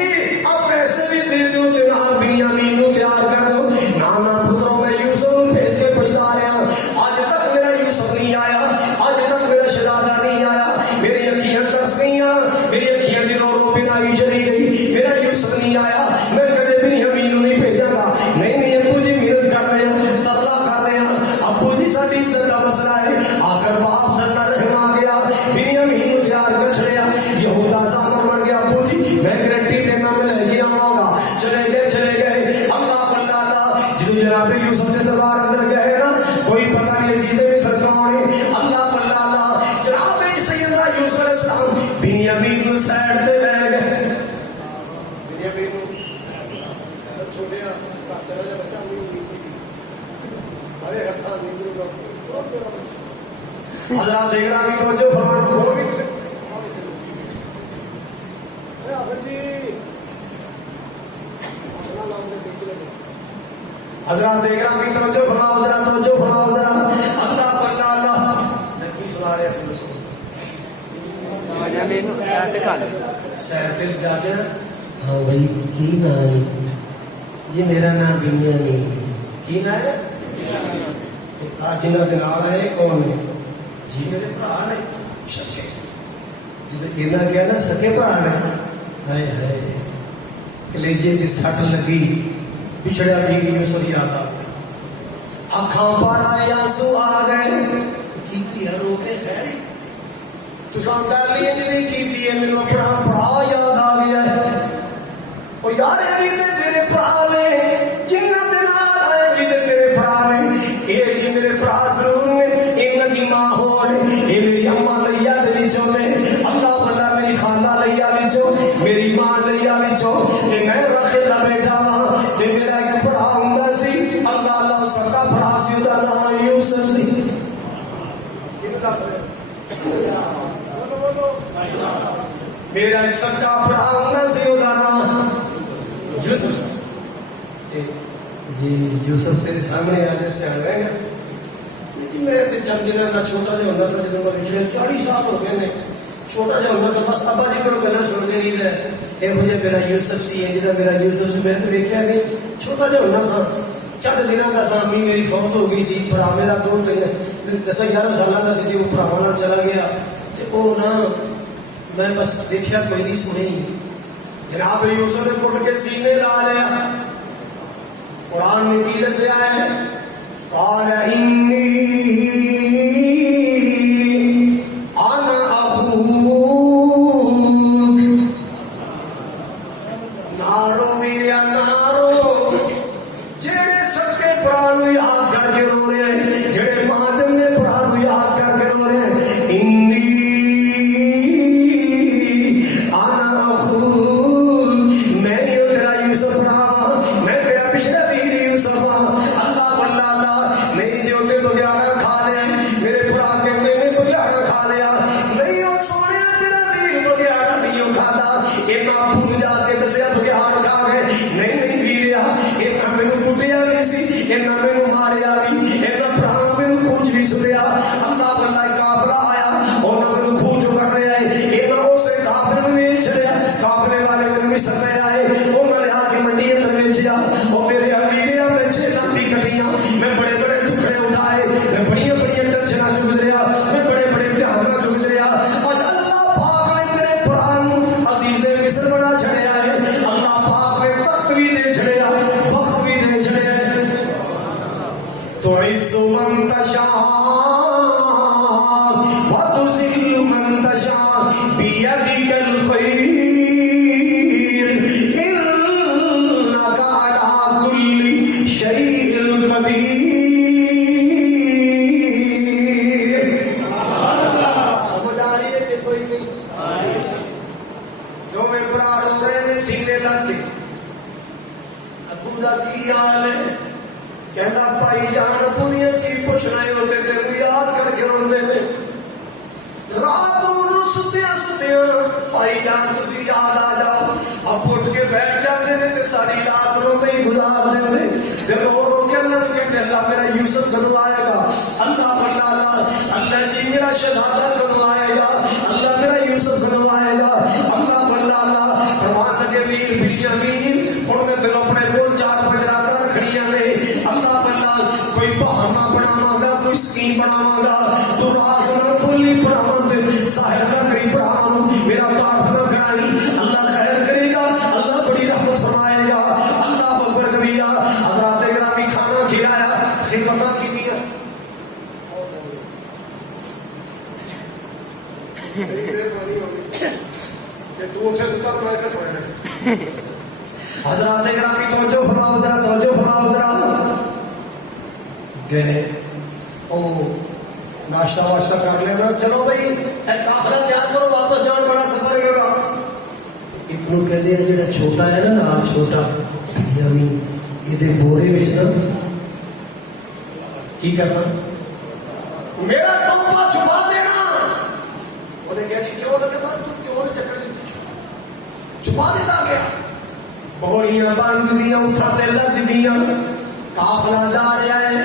اب پیسے بھی دے دو تے نال بنیامین نوں تیار کر دو نانا پتروں میں یوسف نوں بھیج کے پچھتا رہا اج تک میرا یوسف نہیں آیا اج تک میرا شہزادہ نہیں آیا میری اکھیاں ترس گئیاں میری اکھیاں دی رو رو بنائی چلی گئی میرا یوسف نہیں آیا میں کدے بنیامین نوں نہیں بھیجاں گا نہیں ابو جی محنت کر رہے ہیں ترلا کر رہے ہیں ابو جی ساری عزت کا مسئلہ ہے آخر باپ سرکار رحم آ گیا بنیامین نوں تیار کر چھڑیا یہودا ظالم بن گیا ابو جی میں گارنٹی دینا میں لے کے آواں گا چلے گئے اللہ اللہ جدوں جناب یوسف کے دربار اندر گئے نا کوئی پتہ نہیں عزیز مصر کون ہے اللہ اللہ جناب سیدنا یوسف علیہ السلام بنیامین نوں سائڈ تے لے گئے بنیامین نوں چھوٹیا چلا جا بچہ حضرات دیکھ رہا بھی توجہ فرمانا ہو بھی کسی حضرات دیکھ رہا بھی توجہ فرماؤ ذرا توجہ فرماؤ ذرا اللہ اللہ میں کی سنا رہا سن سیر دل جا کے ہاں بھائی کی نام ہے یہ میرا نام بنیامین ہے کی نام ہے جنہ کے نال ہے کون ہے جی میرے بھرا نے سچے جب اینا کیا نا سکے بھرا نے ہائے ہائے کلیجے جی سٹ لگی بچھڑیا بھی یوسف یاد آ گیا اکھاں پر آئے آنسو آ گئے کی کیا روکے خیر تساں گل ہی نہیں کیتی ہے مینوں اپنا بھرا یاد آ گیا ہے او یار یہ تیرے بھرا نے جنہ دے نال آئے بھی تیرے بھرا نے یہ جی میرے بھرا ضرور نے انہاں دی ماں ہو نے یہ میری اماں لیا دے وچوں نے اللہ تعالی میری خالہ لیا وچوں میری ماں لیا وچوں تے میں رکھے دا بیٹھا ہاں تے میرا ایک بھرا ہوندا سی اللہ اللہ سکا بھرا سی دا نام یوسف سی کینو دس رہے میرا ایک سچا بھرا ہوندا سی او دا نام یوسف جی یوسف تیرے سامنے آ جیسے آ رہے ہیں جی میں چند دنوں کا چھوٹا جہا ہونا سا جدوں پچھلے 40 سال ہو گئے نے چھوٹا جہا ہونا سا بس ابا جی کو گلا سنتے نہیں رہے یہ مجھے میرا یوسف سی ہے جہاں میرا یوسف سی میں تو دیکھا نہیں چھوٹا جہا ہونا سا چند دنوں کا سا امی میری فوت ہو گئی سی بھرا میرا 10-11 سال کا سی وہ بھراواں نال چلا گیا تو وہ نہ میں بس دیکھا کوئی نہیں سنی جناب یوسف نے کٹ کے سینے لا لیا قرآن میں کی دسیا ہے قال انی انا اخوک کر کے رو رہے ہیں، جڑے ماں جمنے پڑھا کو یاد کر کے رو رہے ہیں، انی آنا اخوک، میں تیرا یوسف راوا، میں تیرا پچھلا ویر یوسف ہاں۔ اللہ واللہ اللہ نہیں جو تے بگیاڑا کھا لیا، میرے پڑا کہتے نے بگیاڑا کھا لیا، نہیں وہ سونے تیرا ویر بگیاڑا نہیں کھادا، اینا بھول جا کے دسیا بگیاڑ کھا گئے، نہیں ویریا اینا مینوں کٹیا بھی سی، اینا مینوں ماریا بھی، اینا پرانا مینوں کھوج بھی سنیا۔ اللہ واللہ کافرہ آیا اور نہ مینوں کھوج کر رہا ہے، اینا اسے کافر میں بیچ لیا، کافرے والے مینوں مصر لے آئے، انہوں نے آ کے منڈی اندر بیچیا، اور میرے ویریا میں 6 لمبی کٹیاں، میں بڑے بڑے ٹکڑے اٹھائے، میں بڑیاں بڑیاں ٹینشناں چ گزریا، میں بڑے بڑے امتحاناں چ گزریا، اج اللہ پاک نے تیرے قرآن عزیز مصر بنا چھڑیا ہے، اللہ پاک نے تخت بھی دے چھڑیا، فخر بھی دے چھڑیا ہے۔ تو عز من تشاء وتذل من تشاء بیدک الخیر انک علی کل شیء قدیر۔ سمجھ آ رہی ہے کہ کوئی نہیں؟ جو میں برا رو رہے نے سینے لگ کے ابو دا کی حال ہے، کہنا بھائی جان ابو دیاں کی پوچھ رہے ہوتے تینوں یاد کر کے روندے نے، رات نوں ستیاں ستیاں بھائی جان تسی یاد آ جاؤ، اب اٹھ کے بیٹھ جاندے نے تے ساری رات روندے ہی گزار دیندے، تے رو رو کے اللہ نوں کہندے اللہ میرا یوسف کدوں آئے گا، اللہ واللہ اللہ اللہ جی میرا شہزادہ کدوں آئے گا، اللہ میرا یوسف کدوں آئے گا، اللہ واللہ اللہ فرمان لگے ویر بنیامین ہن میں تینوں اپنے کول 4-5 راتاں رکھنیاں نے، اللہ واللہ کوئی بہانہ بناواں گا، کوئی سکیم بناواں گا، تو راز نہ کھولی پڑھاواں تے ظاہر نہ کری پڑھاواں، میرا تعارف نہ کرائی، اللہ خیر کرے گا، اللہ بڑی رحمت فرمائے گا، اللہ اکبر کبیرہ۔ حضرات گرامی کھانا کھلایا، خدمتاں کیتیاں، حضرات گرامی توجہ فرماؤ ذرا، توجہ فرماؤ ذرا، گئے او ناشتہ واشتہ کر لینا، چلو بھائی قافلہ تیار کرو، واپس جان بڑا سفر ہوگا۔ اتنوں کہتے ہیں جڑا چھوٹا ہے نا چھوٹا بنیامین، یہ بورے وچ نا کی کرنا، میرا توپا چھپا دینا۔ انہیں کہا جی کیوں لگے، بس تم کیوں دے چکر چھپا دیتا گیا، بوریاں بن دیاں اٹھاتے لگ دیاں، قافلہ جا رہا ہے،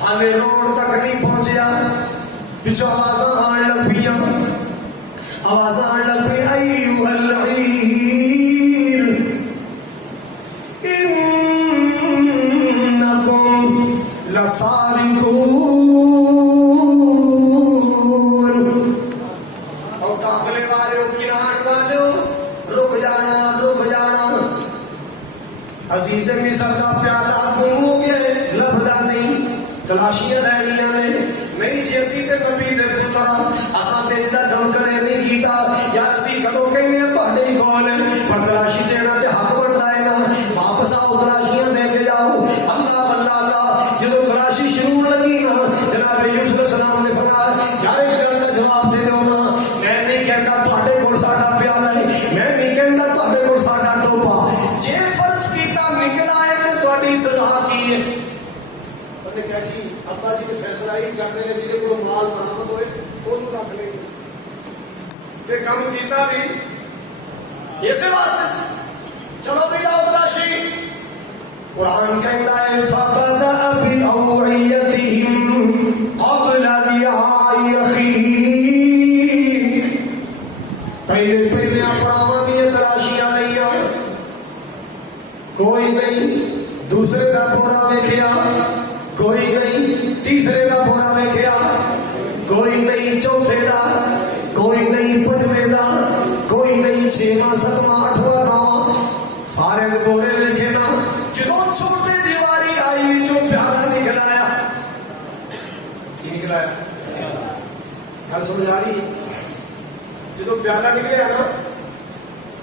ہالے روڈ تک نہیں پہنچیا، پچھو آوازاں آن لگ پیاں، آوازاں آن لگ پی، ایوہ العیر انکم لسارقون، اور قافلے والے کنان والے رک جانا، رک جانا، عزیز مصر کا پیالہ گم ہو گیا، لبدا نہیں، تلاشیاں لینیاں نے، نہیں جی اسی تے نبی دے پتر اساں تے جڑا کم کرے نہیں کیتا، یا اسی کدوں کہنے تہاڈے ہی کول ہے، پر تلاشی دینا تے حق بندا ہے نا، واپس آؤ تلاشیاں دے کے جاؤ۔ اللہ واللہ اللہ جدوں تلاشی شروع لگی نا، جناب یوسف علیہ السلام نے فرمایا یار ایک گل کا جواب دے دو نا، میں نہیں کہندا تہاڈے کول ساڈا پیالہ ہے، میں نہیں کہندا تہاڈے کول ساڈا ٹوپا، جے فرض کیتا نکل آئے تے تہاڈی سزا کی ہے؟ انہوں نے کہا جی ابا جی نے فیصلہ ہی کرنے نے، جہاں کو مال برآمد ہوئے وہ رکھ لیں گے، تے کم کیتا بھی اسی واسطے، چلو بھی لاؤ تلاشی۔ قرآن کہتا ہے فَبَدَأَ بِأَوْعِيَتِهِمْ قَبْلَ رِعَاءِ أَخِيهِ، پہلے پہلے اپراواں دیا تلاشیاں لیا، کوئی نہیں، دوسرے کا بورا ویکھیا کوئی نہیں، تیسرے کا بورا ویکھیا کوئی نہیں، چوتھے کا کوئی نہیں، پنجویں کا کوئی نہیں، چھواں ستواں اٹھواں نواں، سارے بورے ویکھے نا، جدوں چھوٹی دیواری آئی جو پیالہ نکل آیا، کی نکل آیا؟ گل سمجھ آ رہی ہے؟ جدوں پیالہ نکلیا نا،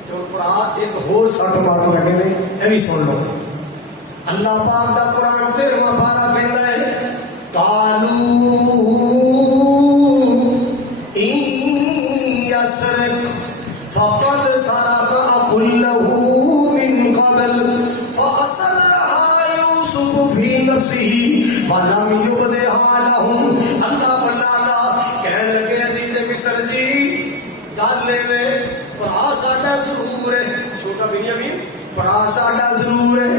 جو قرآن ایک ہور سٹ مارن لگے نے، یہ بھی سن لو، اللہ پاک دا قرآن 13واں پارہ کہندا ہے قالوا إن يسرق فقد سرق أخ له من قبل فأسرها يوسف في نفسه فلم يبدها لهم. اللہ کہنے لگے عزیز مصر جی گل میں بڑا ساڈا ضرور ہے، چھوٹا بنیامین بڑا ساڈا ضرور ہے،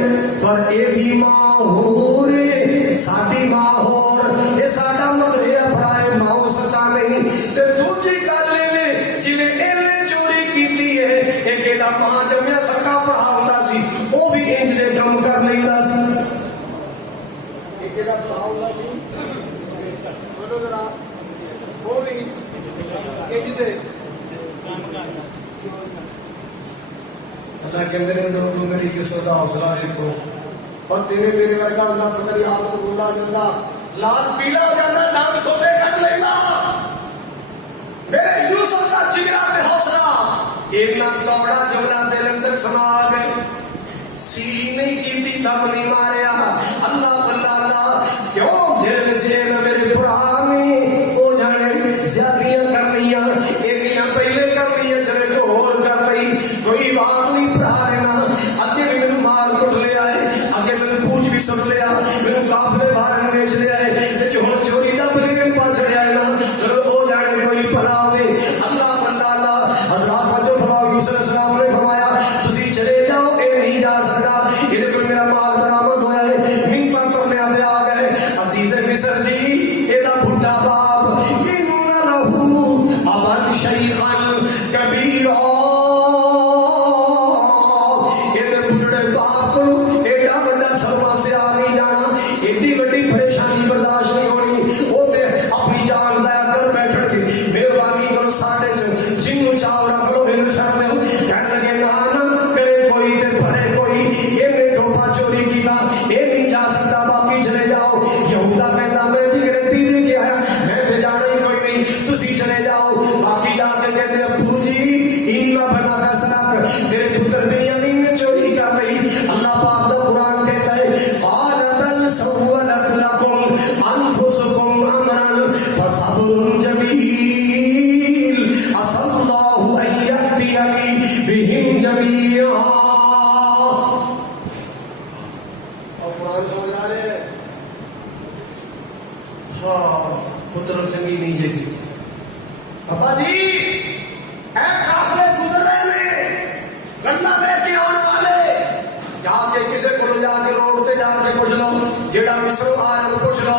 پر اے دی ماں ہو رے ساڈی ماں ہو اے ساڈا مطلب ہے برائے ماں سکا نہیں. تے دوجی گل میں جویں ایویں چوری کیتی ہے ایک دا ماں جمیا سکا پڑھا ہوندا سی او بھی انج دے کم کر لیندا سی. ایک دا پڑھا ہوندا سی بولو ذرا وہ بھی انج دے اللہ کے اندر لوگوں میری یوسف کا حوصلہ دیکھو اور تیرے میرے ورگا ہوتا پتہ نہیں آپ کو بولا جاتا لال پیلا ہو جاتا نام سوتے کٹ لینا. میرے یوسف کا جگرا تے حوصلہ اینا دوڑا جملہ دل اندر سما گئے سی نہیں کیتی دم نہیں ماریا. اللہ اللہ کیوں دل جیل میرے پرانے وہ جانے زیادتیاں کرنیاں ایکیاں پہلے کرنیاں چلے کو اور کر لئی کوئی بات نہیں پڑھا لینا. اگے بھی میرے مار کٹ لے آئے اگے میرے پوچھ بھی سٹ لیا میرے کافرے باہر بیچ لے آئے کہ ہوں چوری کا پلین پا چڑھیا ہے نا چلو ہو جانے کوئی پلا ہوئے. اللہ اللہ حضرات جو فرمایا یوسف علیہ السلام نے فرمایا تسی چلے جاؤ اے نہیں جا سکتا یہ کوئی میرا مال برآمد ہوا ہے منتر کرنے آتے آ گئے. عزیز مصر جی یہ بھٹا باپ یہ نور لہو ابن شیخن کبیرا پریشانی برداشت نہیں ہونی وہ اپنی جان ضائع کر بیٹھ کے مہربانی کرو ساڈے جنوں چاہو رکھ لو میرے چھڑ دو. کہنے لگے نہ کرے کوئی تے پھرے کوئی یہ نے ٹوپا چوری کیتا یہ نہیں جا سکتا باقی چلے جاؤ. یہودا کہتا میں بھی گارنٹی دے کے آیا میں تے جانا ہی کوئی نہیں تسی چلے جاؤ. باقی جا کے کہتے ابو جی ان بنا کا سرک تیرے پتر بنیامین نے چوری کر لی. اللہ پاک دا قرآن کہتا ہے قال بل سولت لكم انفسكم امرا فصبر جميل عسى الله ان ياتيني بهم جميعا. اور قرآن سمجھ رہا ہے ہاں پتر چنگی نہیں جے کی ابا جی اے قافلے گزر رہے ہیں گنا لے کے آنے والے جا کے کسی کو جا کے روڈ تے جا کے پوچھ لو جیڑا مصر آ رہا پوچھ لو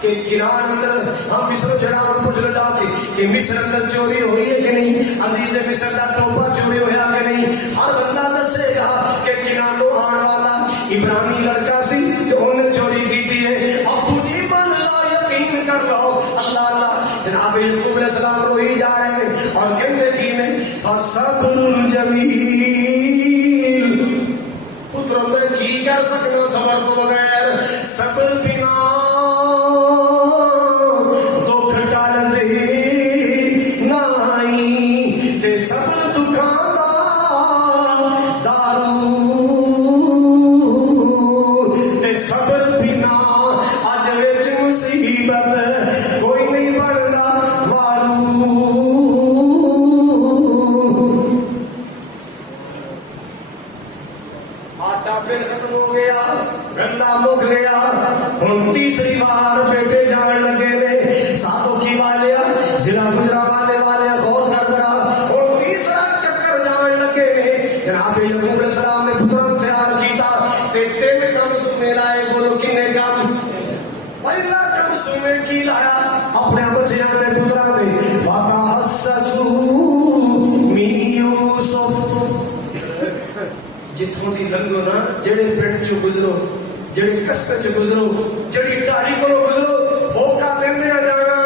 کہ کنار اندر ہم مصر جڑا پوچھ لو جا کے کہ مصر اندر چوری ہوئی ہے کہ نہیں عزیز مصر کا ٹوپا چوری ہویا کہ نہیں. ہر بندہ دسے گا کہ کناروں آنے والا ابراہیمی لڑکا سی جو انہیں چوری کی ہے. ابو جی من لا یقین کر لو اللہ اللہ جناب یعقوب علیہ السلام روئی جا رہے ہیں اور کہتے کی نے فصبر جمیل پتر میں کی کر سکتا صبر تو بغیر صبر بنا دکھ ٹال دے نائی تے صبر دکھان دارو تے صبر بنا اج وچ مصیبت کوئی نہیں بندا والو. آٹا پھر ختم ہو گیا گلا مک گیا ہوں تیسری بار بیٹے جان لگے نے ساتوں کی والے ضلع گجرا والے غور کر ذرا اور تیسرا چکر جان لگے نے. جناب یعقوب علیہ السلام نے پتر تیار کیتا تے تین کم سنے لائے. بولو کنے کم پہلا کم سنے کی لایا اپنے بچیاں نے پترا نے فتحسسوا من یوسف جتوں دی لنگو نا جڑے پنڈ چ گزرو جڑے کستے چ گزرو جڑی ٹاری کو گزرو موقع دینے آ جانا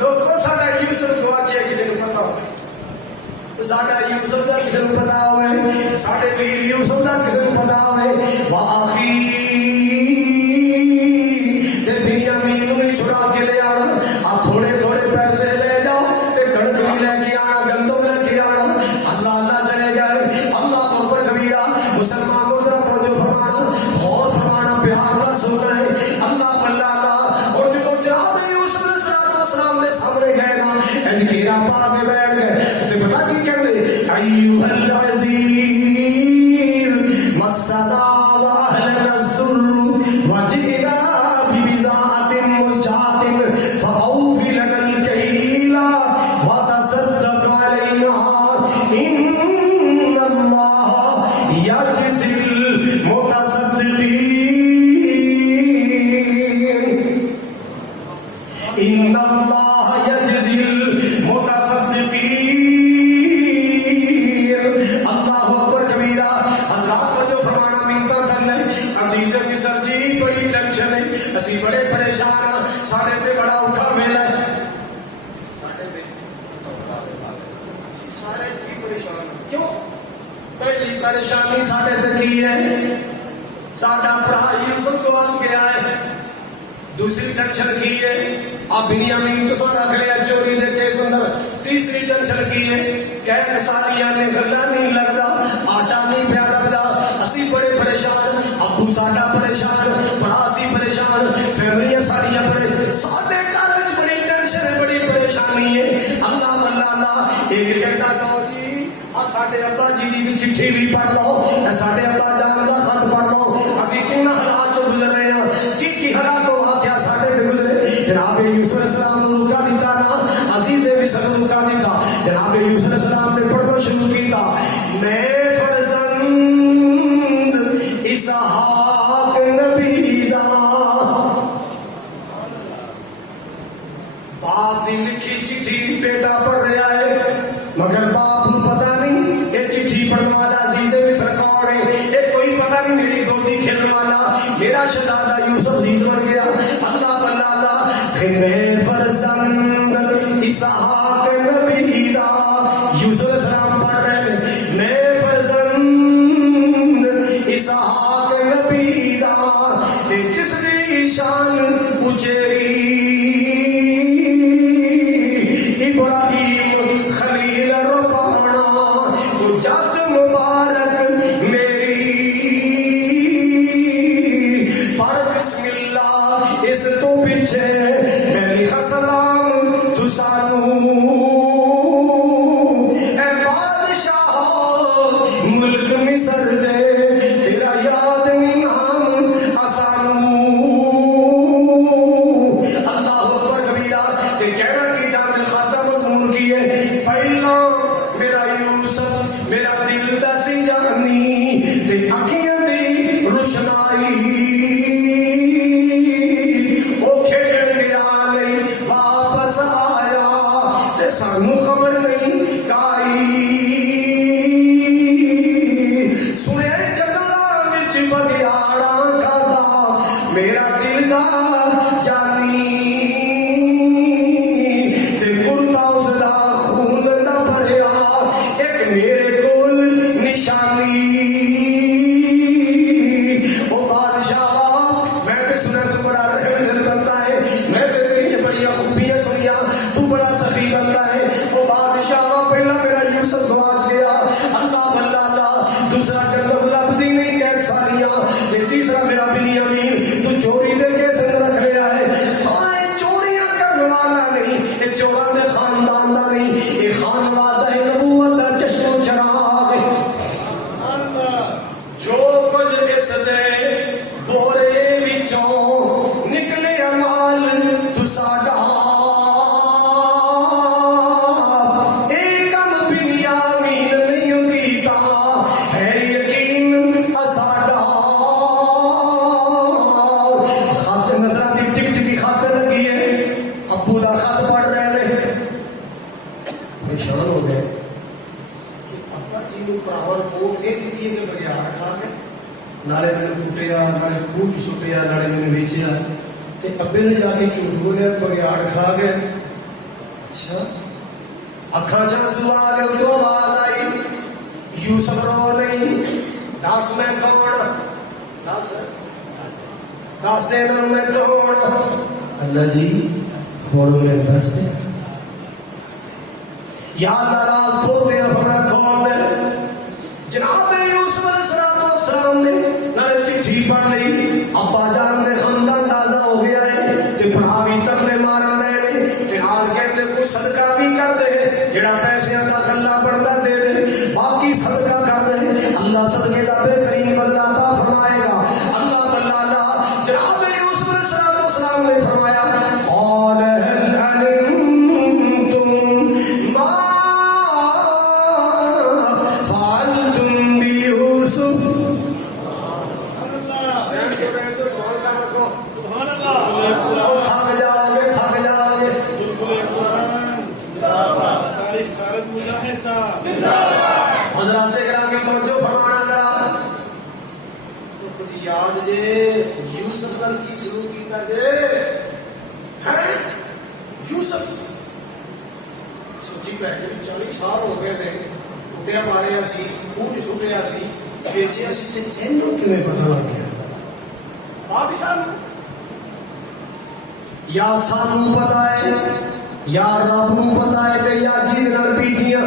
لوگوں ساڈا یوسف گواچے کسی کو پتا ہوئے ساڈا یوسف کا کسی کو پتا ہوئے ساڈے ویر یوسف کا کسی کو پتا ہوئے واخی تے بنیامین نوں بھی چھڑا کے لے آنا آ تھوڑے تھوڑے پیسے لے جاؤ تے کڑک بھی لے کے آنا گندم لے کے آنا. اللہ اللہ چلے گئے اللہ اکبر کبیرہ. مسلمانوں ذرا توجہ فرمانا غور فرمانا پیار کا سننا ہے. اللہ اللہ اور جو اسی بڑے پریشان ہاں ساڈے تے بڑا اوکھا ویلا ہے ساڈے تے سارے جی پریشان ہیں کیوں پہلی پریشانی ساڈے تے کی ہے ساڈا بھرا یوسف گواچ گیا ہے دوسری ٹینشن کی ہے آپ بنیامین تو رکھ لیا چوری دے کیس اندر تیسری ٹینشن کی ہے قید سالیاں نے گلا نہیں لگتا آٹا نہیں پیا لگتا اسی بڑے پریشان ابو ساڈا پریشان بڑا اسی پریشان فیملیاں ساڈیاں ساڈے گھر وچ بڑی ٹینشن ہے بڑی پریشانی ہے اللہ اللہ ایک کہتا کہو جی ساڈے ابا جی دی چٹھی بھی پڑھ لو ساڈے ابا جان دا خط پڑھ لو اسی کن حالات چ گزر رہے ہیں کی حالات تو واقعہ ساڈے تے گزرے جناب یوسف علیہ السلام نے روکا دیتا نا عزیز مصر روکا دیتا جناب یوسف علیہ السلام نے پڑھنا شروع کیتا میں فرزند اسحاق نبی دا باپ دی لکھی چٹھی بیٹا پڑھ رہا ہے مگر باپ کو پتا نہیں یہ چٹھی پڑھنے والا عزیز مصر کون ہے یہ کوئی پتا نہیں میری گودی کھیلنے والا میرا شہزادہ یوسف عزیز بن گیا اللہ اللہ میں فرزند اسحاق نبی دا یوسف علیہ السلام پڑھ رہے ہیں میں فرزند اسحاق نبی دا جس دی شان اچیری ابراہیم خلیل ربانا تو جد مبارک میری پر بسم اللہ اس تو پیچھے میری خسلام تو سانو اے بادشاہ ملک مصر دے تیرا یاد نام آسانو اللہ اکبر کبیرہ کہ کہنا کی جان خاطہ مضمون کی ہے پہلا میرا یوسف میرا دل دا سی جانی تے اکھیاں دی روشنائی او کھیڑ گیا نہیں واپس آیا تے سانو خبر نہیں کائی سنے جنگلاں وچ بگیاڑاں کھادا میرا دل دا جانی تے کرتا اس دا خون دا بھریا ایک میرے کول نشانی او بادشاہ میں تے سنے تو بڑا رحم دل بنتا ہے میں تے تیری بڑی خوبیاں سنیا تو بڑا سخی بنتا ہے او بادشاہ پہلا میرا یوسف گواچ گیا اللہ اللہ دوسرا گندم لبدی نہیں قید سالیاں تے تیسرا میرا بنیامین تو چوری دے کے سنگ رکھ لیا ہے ہاں یہ چوریاں کرنے والا نہیں یہ چوراں دے خاندان دا نہیں یہ خانواد ہے نبوت دا چشم و چراغ ہے جو کچھ اس دے بورے وچوں نکلے مال تو ساڈا اے کم بنیامین نہیں کیتا ہے یقین ساڈا خط نظر دی ٹکٹ کی خط لگی ہے ابو دا خط پڑھ رہے ہیں پریشان ہو گئے کہ ابا جی کو پراور کوٹ یہ دیتی ہے کہ بگیاڑ کھا کے نالے میں نے کٹیا نالے خوب سٹیا نالے میں نے بیچیا تے ابے نے جا کے جھوٹ بولیا بگیاڑ کھا گئے اچھا اکھاں چ سوا گئے تو آواز آئی یوسف رو نہیں دس میں کون دس دے میں کون اللہ جی ہوں میں دس دے یا ناراض ہو گیا بڑا کون ہے جناب یوسف علیہ السلام نے نہ چٹھی پڑھ لی ابا جان دے خاندان تازہ ہو گیا ہے تے بھرا بھی ترلے مار رہے ہیں تے آل کہتے کوئی صدقہ بھی کر دے جڑا پیسے دا کلا بندا دے دے باقی صدقہ کر دے اللہ صدقے دا بہترین بدلہ عطا فرمائے گا اللہ اللہ جناب یوسف علیہ السلام نے فرمایا قال هل علمتم ما فعلتم بيوسف ਨਾਲ ਕੀ ਸ਼ੁਰੂ ਕੀਤਾ ਜੇ ਹੈ ਯੂਸਫ ਸੋਚੀ ਬੈਠੇ 40 ਸਾਲ ਹੋ ਗਏ ਨੇ ਕੁੱਟਿਆ ਮਾਰਿਆ ਸੀ ਖੂਜ ਸੁੱਟਿਆ ਸੀ ਵੇਚਿਆ ਸੀ ਤੇ ਇਹਨੂੰ ਕਿਵੇਂ ਪਤਾ ਲੱਗ ਗਿਆ ਬਾਦਸ਼ਾਹ ਨੂੰ ਜਾਂ ਸਾਨੂੰ ਪਤਾ ਹੈ ਜਾਂ ਰੱਬ ਨੂੰ ਪਤਾ ਹੈ ਕਿ ਜਾਂ ਜਿਹਦੇ ਨਾਲ ਬੀਠੀਆਂ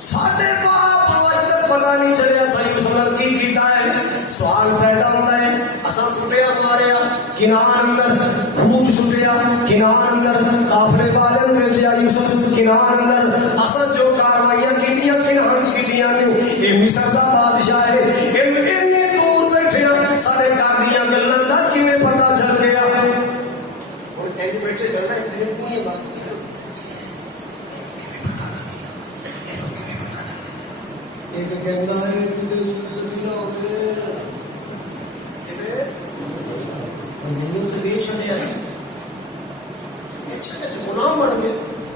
ਸਾਡੇ ਬਾਪ ਨੂੰ ਅੱਜ ਤੱਕ ਪਤਾ ਨਹੀਂ ਚੱਲਿਆ ਸਹੀ ਉਸ ਨਾਲ ਕੀ ਕੀਤਾ ਹੈ ਸਵਾਲ ਪੈਦਾ ਹੁੰਦਾ ਹੈ ਅਸਾਂ ਕੁੱਟਿਆ ਮਾਰਿਆ ਕਿਨਾਰ ਅੰਦਰ ਖੂਜ ਸੁੱਟਿਆ ਕਿਨਾਰ ਅੰਦਰ ਕਾਫਲੇ ਵਾਲੇ ਨੂੰ ਵੇਚਿਆ ਯੂਸਫ ਕਿਨਾਰ ਅੰਦਰ ਅਸਾਂ ਜੋ ਕਾਰਵਾਈਆਂ ਕੀਤੀਆਂ ਕਿਨਾਰ ਚ ਕੀਤੀਆਂ ਨੇ ਇਹ ਮਿਸਰ ਦਾ ਬਾਦਸ਼ਾਹ ਹੈ ਇਹਨੂੰ ਇੰਨੇ ਦੂਰ ਬੈਠਿਆ ਸਾਡੇ ਘਰ ਦੀਆਂ ਗੱਲਾਂ ਦਾ ਕਿਵੇਂ ਪਤਾ ਚੱਲ ਗਿਆ ਹੁਣ ਕਹਿੰਦੇ ਬੈਠੇ ਸਰਦਾ ਕਿਵੇਂ ਪੂਰੀ ਬਾਤ ਇੱਕ ਕਹਿੰਦਾ ਹੈ ਕਿ ਯੂਸਫ ਨਾ ਹੋਵੇ ਕਿਤੇ ਮੈਨੂੰ ਤਾਂ ਵੇਚ ਛੱਡਿਆ ਸੀ ਗੁਲਾਮ ਬਣ ਗਏ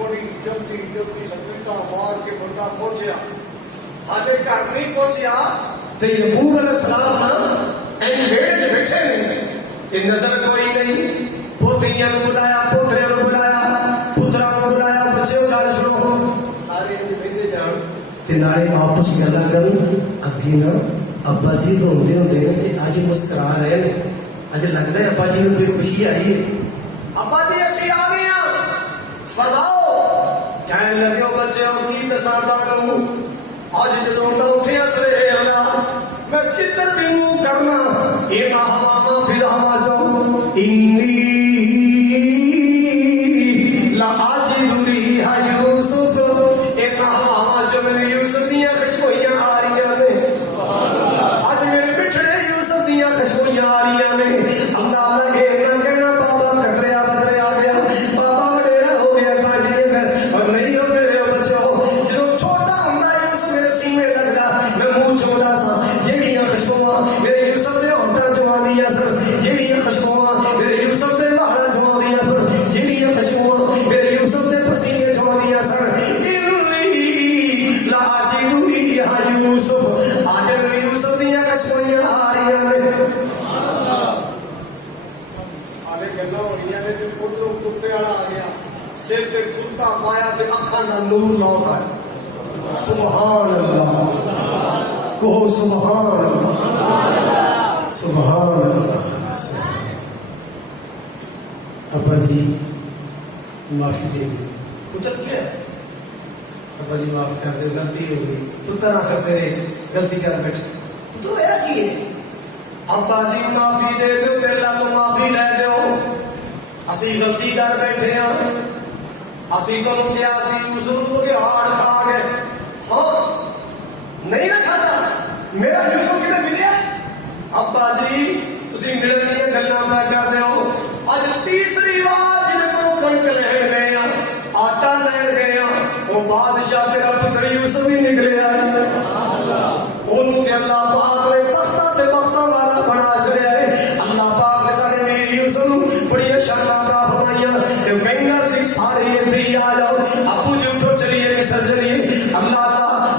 بڑی جلدی جلدی سپیٹا مار کے بندہ پہنچیا ہالے گھر نہیں پہنچیا تے یعقوب علیہ السلام نا این ویڑے چ بیٹھے نے تے نظر کوئی نہیں پوتیاں نو بلایا پوترے نو بلایا پترا نو بلایا بچے گل سنو سارے بیٹھے جان تے نالے آپس گلاں کرن اگے نا ابا جی روندے ہوندے نے تے اج مسکرا رہے نے اج لگدا ہے ابا جی نو کوئی خوشی آئی ہے ابا جی اسی آ گئے ہیں فرماؤ کہنے لگے ہو بچے ہو کی دساں تانوں اج جدوں میں اٹھیا سویرے اللہ میں چتر بھی منہ کرنا اے ہوا فی الہوا جو انی لا اجد ریح یوسف اے ہوا جو میرے یوسف دیاں خوشبویاں آ رہی ہیں اج میرے بچھڑے یوسف دیاں خوشبویاں آ رہی ہیں اللہ لگے نہ کہنا بابا کتریا بدریا گیا بابا وڈیرا ہو گیا تاجی اگر اور نہیں ہو میرے بچو جدوں چھوٹا ہوندا یوسف میرے سینے لگدا میں منہ چھوٹا سا جیڑیاں خوشبواں میرے یوسف دے ہونٹاں چ آندیاں سن جیڑیاں خوشبواں میرے یوسف دے والاں چ آندیاں سن جیڑیاں خوشبواں میرے یوسف دے پسینے چ آندیاں سن انی لا اجد ریح یوسف اج میرے یوسف دیاں خوشبویاں آ رہی ہیں آلے گلاں ہوئیاں نے جو ادھروں کتے والا آ گیا سر تے کرتا پایا تے اکھاں دا نور لوٹ آیا سبحان اللہ کہو سبحان اللہ سبحان اللہ ابا جی معافی دے دے پتر کیا ہے ابا جی معاف کر دے غلطی ہو گئی پتر آخر تیرے غلطی کر بیٹھے پتر ہوا کی ہے ابا جی معافی دے دو تے اللہ تو معافی لے دو اسی غلطی کر بیٹھے ہاں اسی تمہیں کیا سی یوسف کو بگیاڑ کھا گئے ہاں نہیں نہ کھاتا میرا یوسف کدھر ملیا ابا جی تسی ملن دیا گلاں پہ کرتے ہو اج تیسری بار جن کو کڑک لین گئے ہیں آٹا لین گئے ہیں وہ بادشاہ تیرا پتر یوسف ہی نکلے آئے انہوں تے اللہ پاک نے تختہ تے بختہ والا بنا چھڑیا ہے اللہ پاک نے سارے ویر یوسف بڑی شرماں کا فرمایا کہ کہنا سی سارے ایتھے ہی آ جاؤ ابو جی اٹھو چلیے مصر چلیے اللہ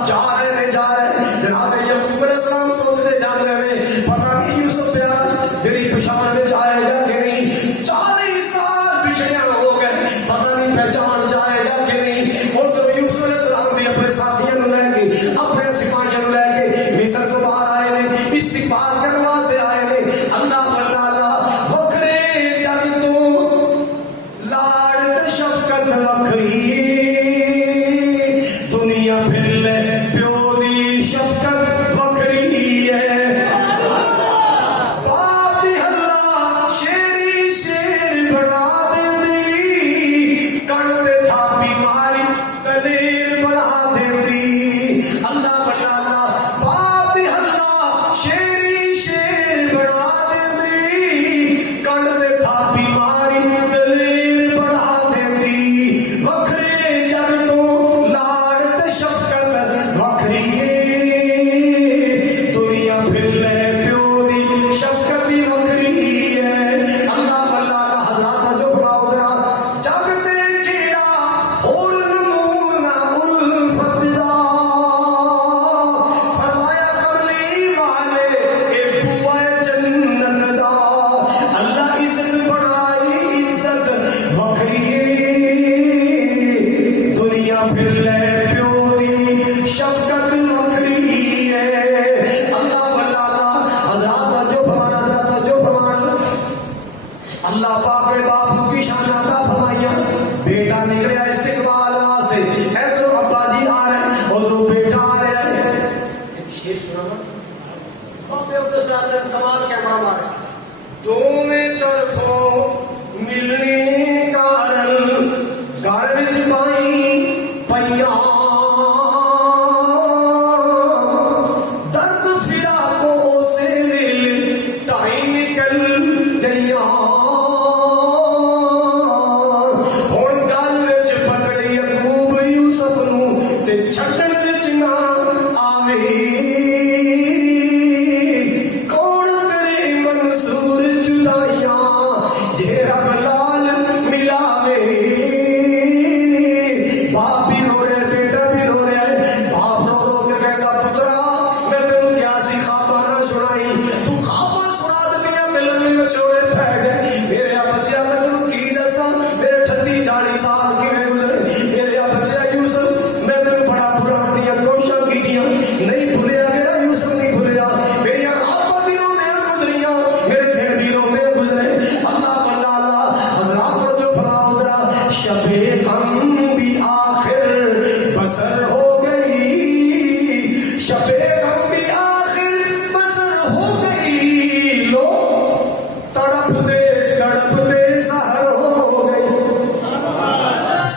جا رہے جناب یعقوب علیہ السلام سوچتے جان گئے پتہ نہیں یوسف پیار میری پہچان میں جائے گا کہ نہیں 40 سال بچھڑیا ہو گئے پتہ نہیں پہچان جائے گا کہ نہیں اور تو یوسف علیہ السلام بھی اپنے ساتھیوں کو لے کے اپنے سپاہیوں کو لے کے مصر کو باہر آئے نے استغفار کرنے واسطے آئے نے اللہ اللہ وکھرے جگ تو لاڑ تے شفقت وکھری دنیا پھر لے پیو دی شفقت وکھری ہے باپ دی ہلا شیری شیر بنا دیندی کن تے تھاپی ماری دلیر بنا دیندی اللہ اللہ باپ دی ہلا شیری شیر بنا دیندی کن تے تھاپی ماری دلیر بنا دیندی وکھرے جگ تو لاڑ تے شفقت وکھری دنیا پھر لے پیو دی شفقت وکھری ہے اللہ اللہ حضرات جو بڑاؤ ذرا جگ تے کیڑا ہول نمونہ الفت دا فرمایا کملی والے اے بوا جنت دا اللہ عزت بڑائی عزت وکھری دنیا پھر لے پیو دی شفقت وکھری ہے اللہ اللہ حضرات جو فرمانا حضرات جو فرمانا اللہ پاک نے باپ کی شان عطا فرمایا بیٹا نکلیا استقبال واسطے ادھر ابا جی آ رہے ہیں ادھر بیٹا آ رہا ہے ایک شیر سنانا باپے عبد الساتھ کمال کیمرہ مارے دونوں طرفوں ملنے کارن گھر وچ پائی پیا درد فراقوں سے دل ٹائی نکل گیا ہن گل وچ پکڑ یعقوب یوسف نو تے چھڈن وچ نہ آوے کون کرے منصور جدائیاں جے رب لال غم بھی آخر بسر ہو گئی، شب غم بھی آخر بسر ہو گئی، لو تڑپتے تڑپتے سحر ہو گئی۔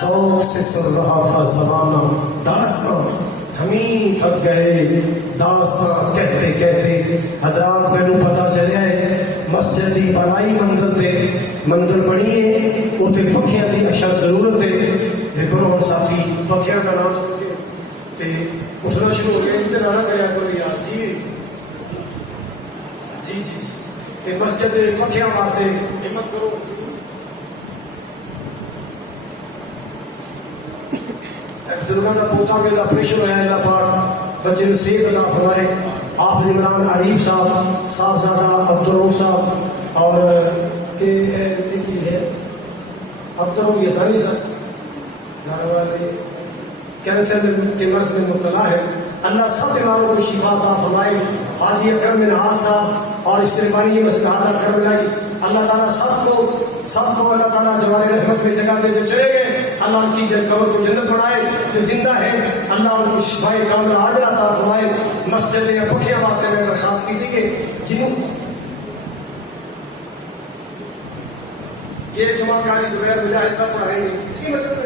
ذوق سے سن رہا تھا زمانہ داستان، ہمیں تھک گئے داستان کہتے کہتے۔ حضرات مینوں پتا چلیا ہے مسجد دی بڑائی منزل تے منزل بنی ہے، اتنے پکھیاں دی اشد ضرورت ہے، لیکن ہن ساتھی پکھیاں کا نام سن کے تے اٹھنا شروع ہو گیا، اتنا نہ کریا کرو یار جی جی جی تے مسجد دے پکھیاں واسطے ہمت کرو۔ بزرگوں کا پوتا کے آپریشن ہوا ہے، اللہ پاک بچے میں صحت عطا فرمائے۔ حافظ عمران عریف صاحب، صاحبزادہ عبدالرؤف صاحب اور کہ ہے عبدالرؤف یزدانی صاحب کینسر کے مرض میں مبتلا ہے، اللہ سب بیماروں کو شفا عطا فرمائے۔ حاجی اکرم نہاد صاحب اور اس رحمانی مسجد حاضر کرم لائی، اللہ تعالیٰ سب کو اللہ تعالیٰ جوار رحمت میں جگہ دے جو چلے گئے، اللہ ان کی قبر کو جنت بنائے، جو زندہ ہے اللہ ان کو شفائے کاملہ عاجلہ عطا فرمائے۔ مسجد یا پکھیاں واسطے میں درخواست کی تھی کہ جنہوں یہ جمعہ کاری زبیر مجھے ایسا پڑھائیں گے اسی مسجد میں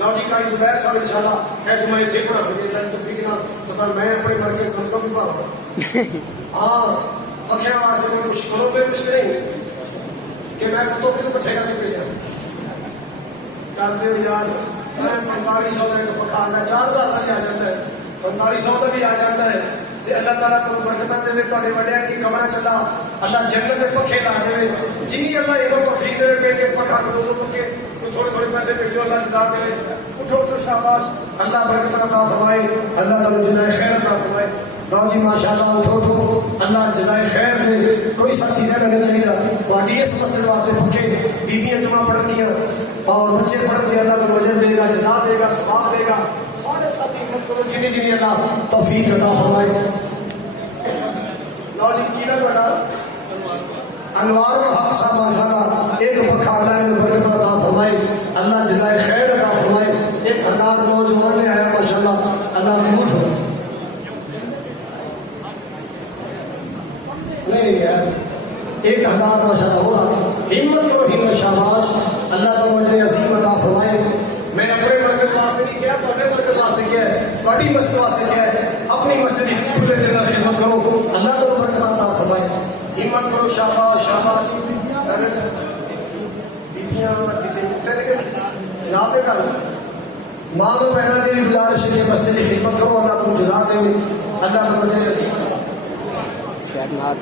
لو جی کاری زبیر صاحب انشاءاللہ خیر جمعہ یہ پڑھا مجھے اللہ کی توفیق نہ تو پر میں اپنے مرکز سمسم بھی پڑھا ہاں پکھیاں واسطے میں کچھ کرو گے کچھ نہیں کہ میں پتوں کی تو بچے گا نہیں پہ کر دے یار 4500 کا ایک پکھا آتا ہے، 4000 کا بھی آ جاتا ہے، 4500 کا بھی آ جاتا ہے، تے اللہ تعالیٰ تم برکتاں دے تواڈے وڈیاں دی کمرہ چلا اللہ جنت دے پکھے لا دے، جنی اللہ علم توفیق دے کہ پکھا دو پکھے تھوڑے تھوڑے پیسے بھیجو اللہ جزا دے، اٹھو اٹھو شاباش اللہ برکتاں عطا فرمائے، اللہ تعالیٰ جزائے خیر عطا فرمائے۔ لو جی ماشاءاللہ اٹھو اٹھو اللہ جزائے خیر دے، کوئی ساتھی رہنا نہیں چاہیے تواڈی اس مسجد واسطے پکھے بیبیاں جمع پڑھن گیا اور بچے پڑھن گے، اللہ کو اجر دے گا، جزا دے گا، ثواب دے گا۔ سارے ساتھی ہمت کرو جنہیں جنہیں اللہ توفیق عطا فرمائے۔ لو جی کی نا تھوڑا انوار الحق صاحب ماشاءاللہ ایک پکھا اللہ نے برکت عطا فرمائے، اللہ جزائے خیر عطا فرمائے۔ 1000 نوجوان نے آیا ماشاءاللہ، اللہ قبول فرمائے۔ نہیں یار 1000 ماشاءاللہ ہو رہا، ہمت کرو ہمت، شاباش اللہ تعالیٰ اجر عظیم عطا فرمائے۔ میں اپنے مرکز واسطے نہیں کیا، اپنے مرکز واسطے کیا ہے، بڑی مسجد واسطے کیا ہے، اپنی مسجد کی کھلے دل میں خدمت کرو، اللہ تعالیٰ برکت عطا فرمائے۔ ہمت کرو شاباش شاباش۔ بیبیاں جناب دے کر ماں کو پہنا دی گزارش ہے کہ مسجد کی خدمت کرو، اللہ تم جزا دے، اللہ تعالیٰ اجر عظیم عطا۔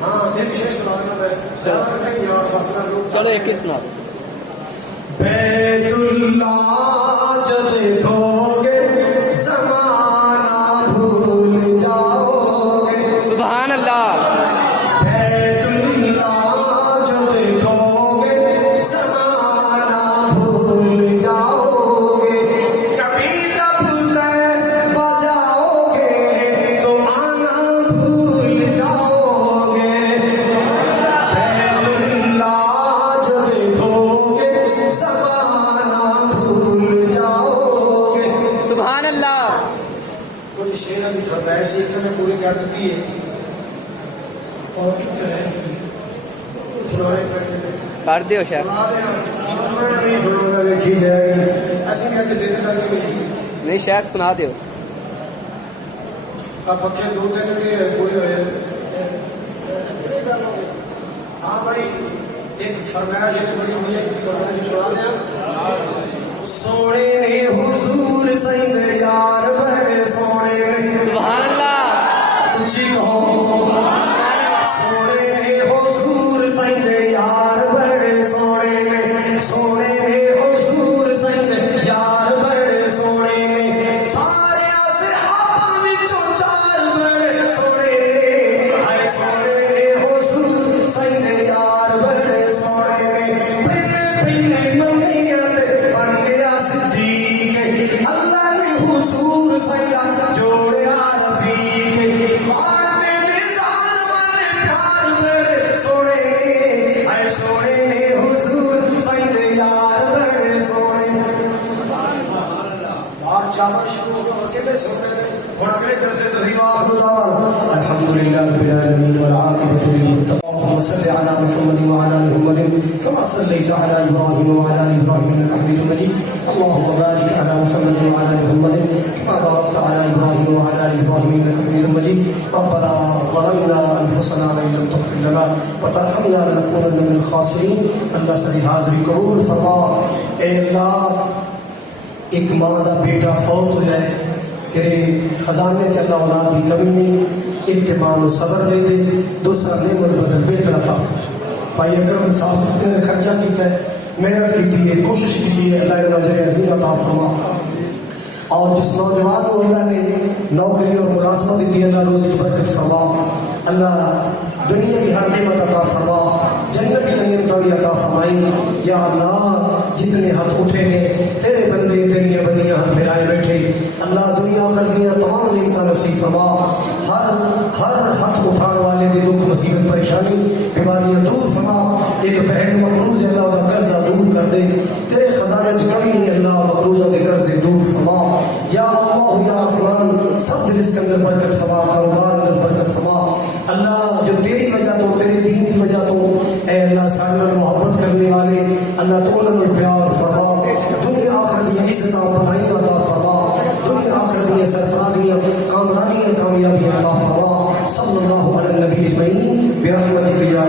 ہاں چلو ایک ہی سنا دو۔ بیت اللہ جو دیکھو گے زمانہ بھول جاؤ گے، سبحان اللہ۔ بیت اللہ جو دیکھو گے زمانہ بھول جاؤ گے، کبھی جب تے بجاؤ گے تو آنا بھول جاؤ گے۔ بیت اللہ جو دیکھو گے زمانہ بھول جاؤ گے، سبحان اللہ۔ کچھ شیروں کی فرمائش ایک نے پوری کر دی ہے اور کر دیو شیخ۔ نہیں شیخ سنا دیو۔ پکھے 2-3 پورے ہوئے۔ ہاں بھائی ایک فرمائش ہے بڑی ہوئی ہے، فرمائش سنا دیں۔ سونے نے حضور سید یار بڑے سونے نے، سبحان اللہ۔ اونچی کہو، سونے نے حضور سید یار بڑے سونے نے، سونے نے حضور سید یار بڑے سونے نے، سارے اصحاب وچوں 4 بڑے سونے نے، ہائے سونے نے حضور سید یار بڑے سونے نے، پہلے درس تزیل آخر دعوانا الحمدللہ رب العالمین والعاقبۃ للمتقین اللهم صل على محمد وعلى ال محمد كما صليت على ابراهيم وعلى ال ابراهيم انك حميد مجيد اللهم بارك على محمد وعلى ال محمد كما باركت على ابراهيم وعلى ال ابراهيم انك حميد مجيد ربنا ظلمنا انفسنا وان لم تغفر لنا وترحمنا لنكونن من الخاسرين اللہ ساری حاضری قبول فرما اے اللہ ایک ماں کا بیٹا فوت ہوا ہے تیرے خزانے چ اللہ اولاد کی کمی نہیں ایک ماں کو صبر دے دے دوسرا نعمت بدل بہتر عطا فرما بھائی اکرم صاحب نے خرچہ کیتا ہے محنت کی ہے کوشش کی ہے اللہ نے اجر عظیم عطا فرما اور جس نوجوان کو اللہ نے نوکری اور ملازمت دی اللہ روزی برکت فرما اللہ دنیا کی ہر نعمت عطا فرما جنت کی نعمت بھی عطا فرمائی یا اللہ جتنے ہاتھ اٹھے نے تیرے بندے تیری بندیاں ہاتھ پھیلائے بیٹھے اللہ دنیا آخر کی تمام نعمتیں نصیب فرما ہر ہاتھ اٹھانے والے دے دکھ مصیبت پریشانی بیماریاں دور فرما ایک بہن مقروض ہے اللہ کا قرضہ دور کر دے تیرے خزانے سے کمی نہیں اللہ مقروضہ دے قرضے دور فرما یا اللہ یا رحمان سب رزق کے اندر برکت فرما کاروبار اندر برکت فرما اللہ جو تیری وجہ تو تیرے دین کی وجہ تو اے اللہ صاحب محبت کرنے والے اللہ تو انہوں نے پیار فرما دنیا آخر کی عزت بنائی عطا فرما دنیا آخر کی سرفرازیاں کامرانیاں کامیابی عطا فرما صلی اللہ علیہ نبی اجمعین برحمتک یا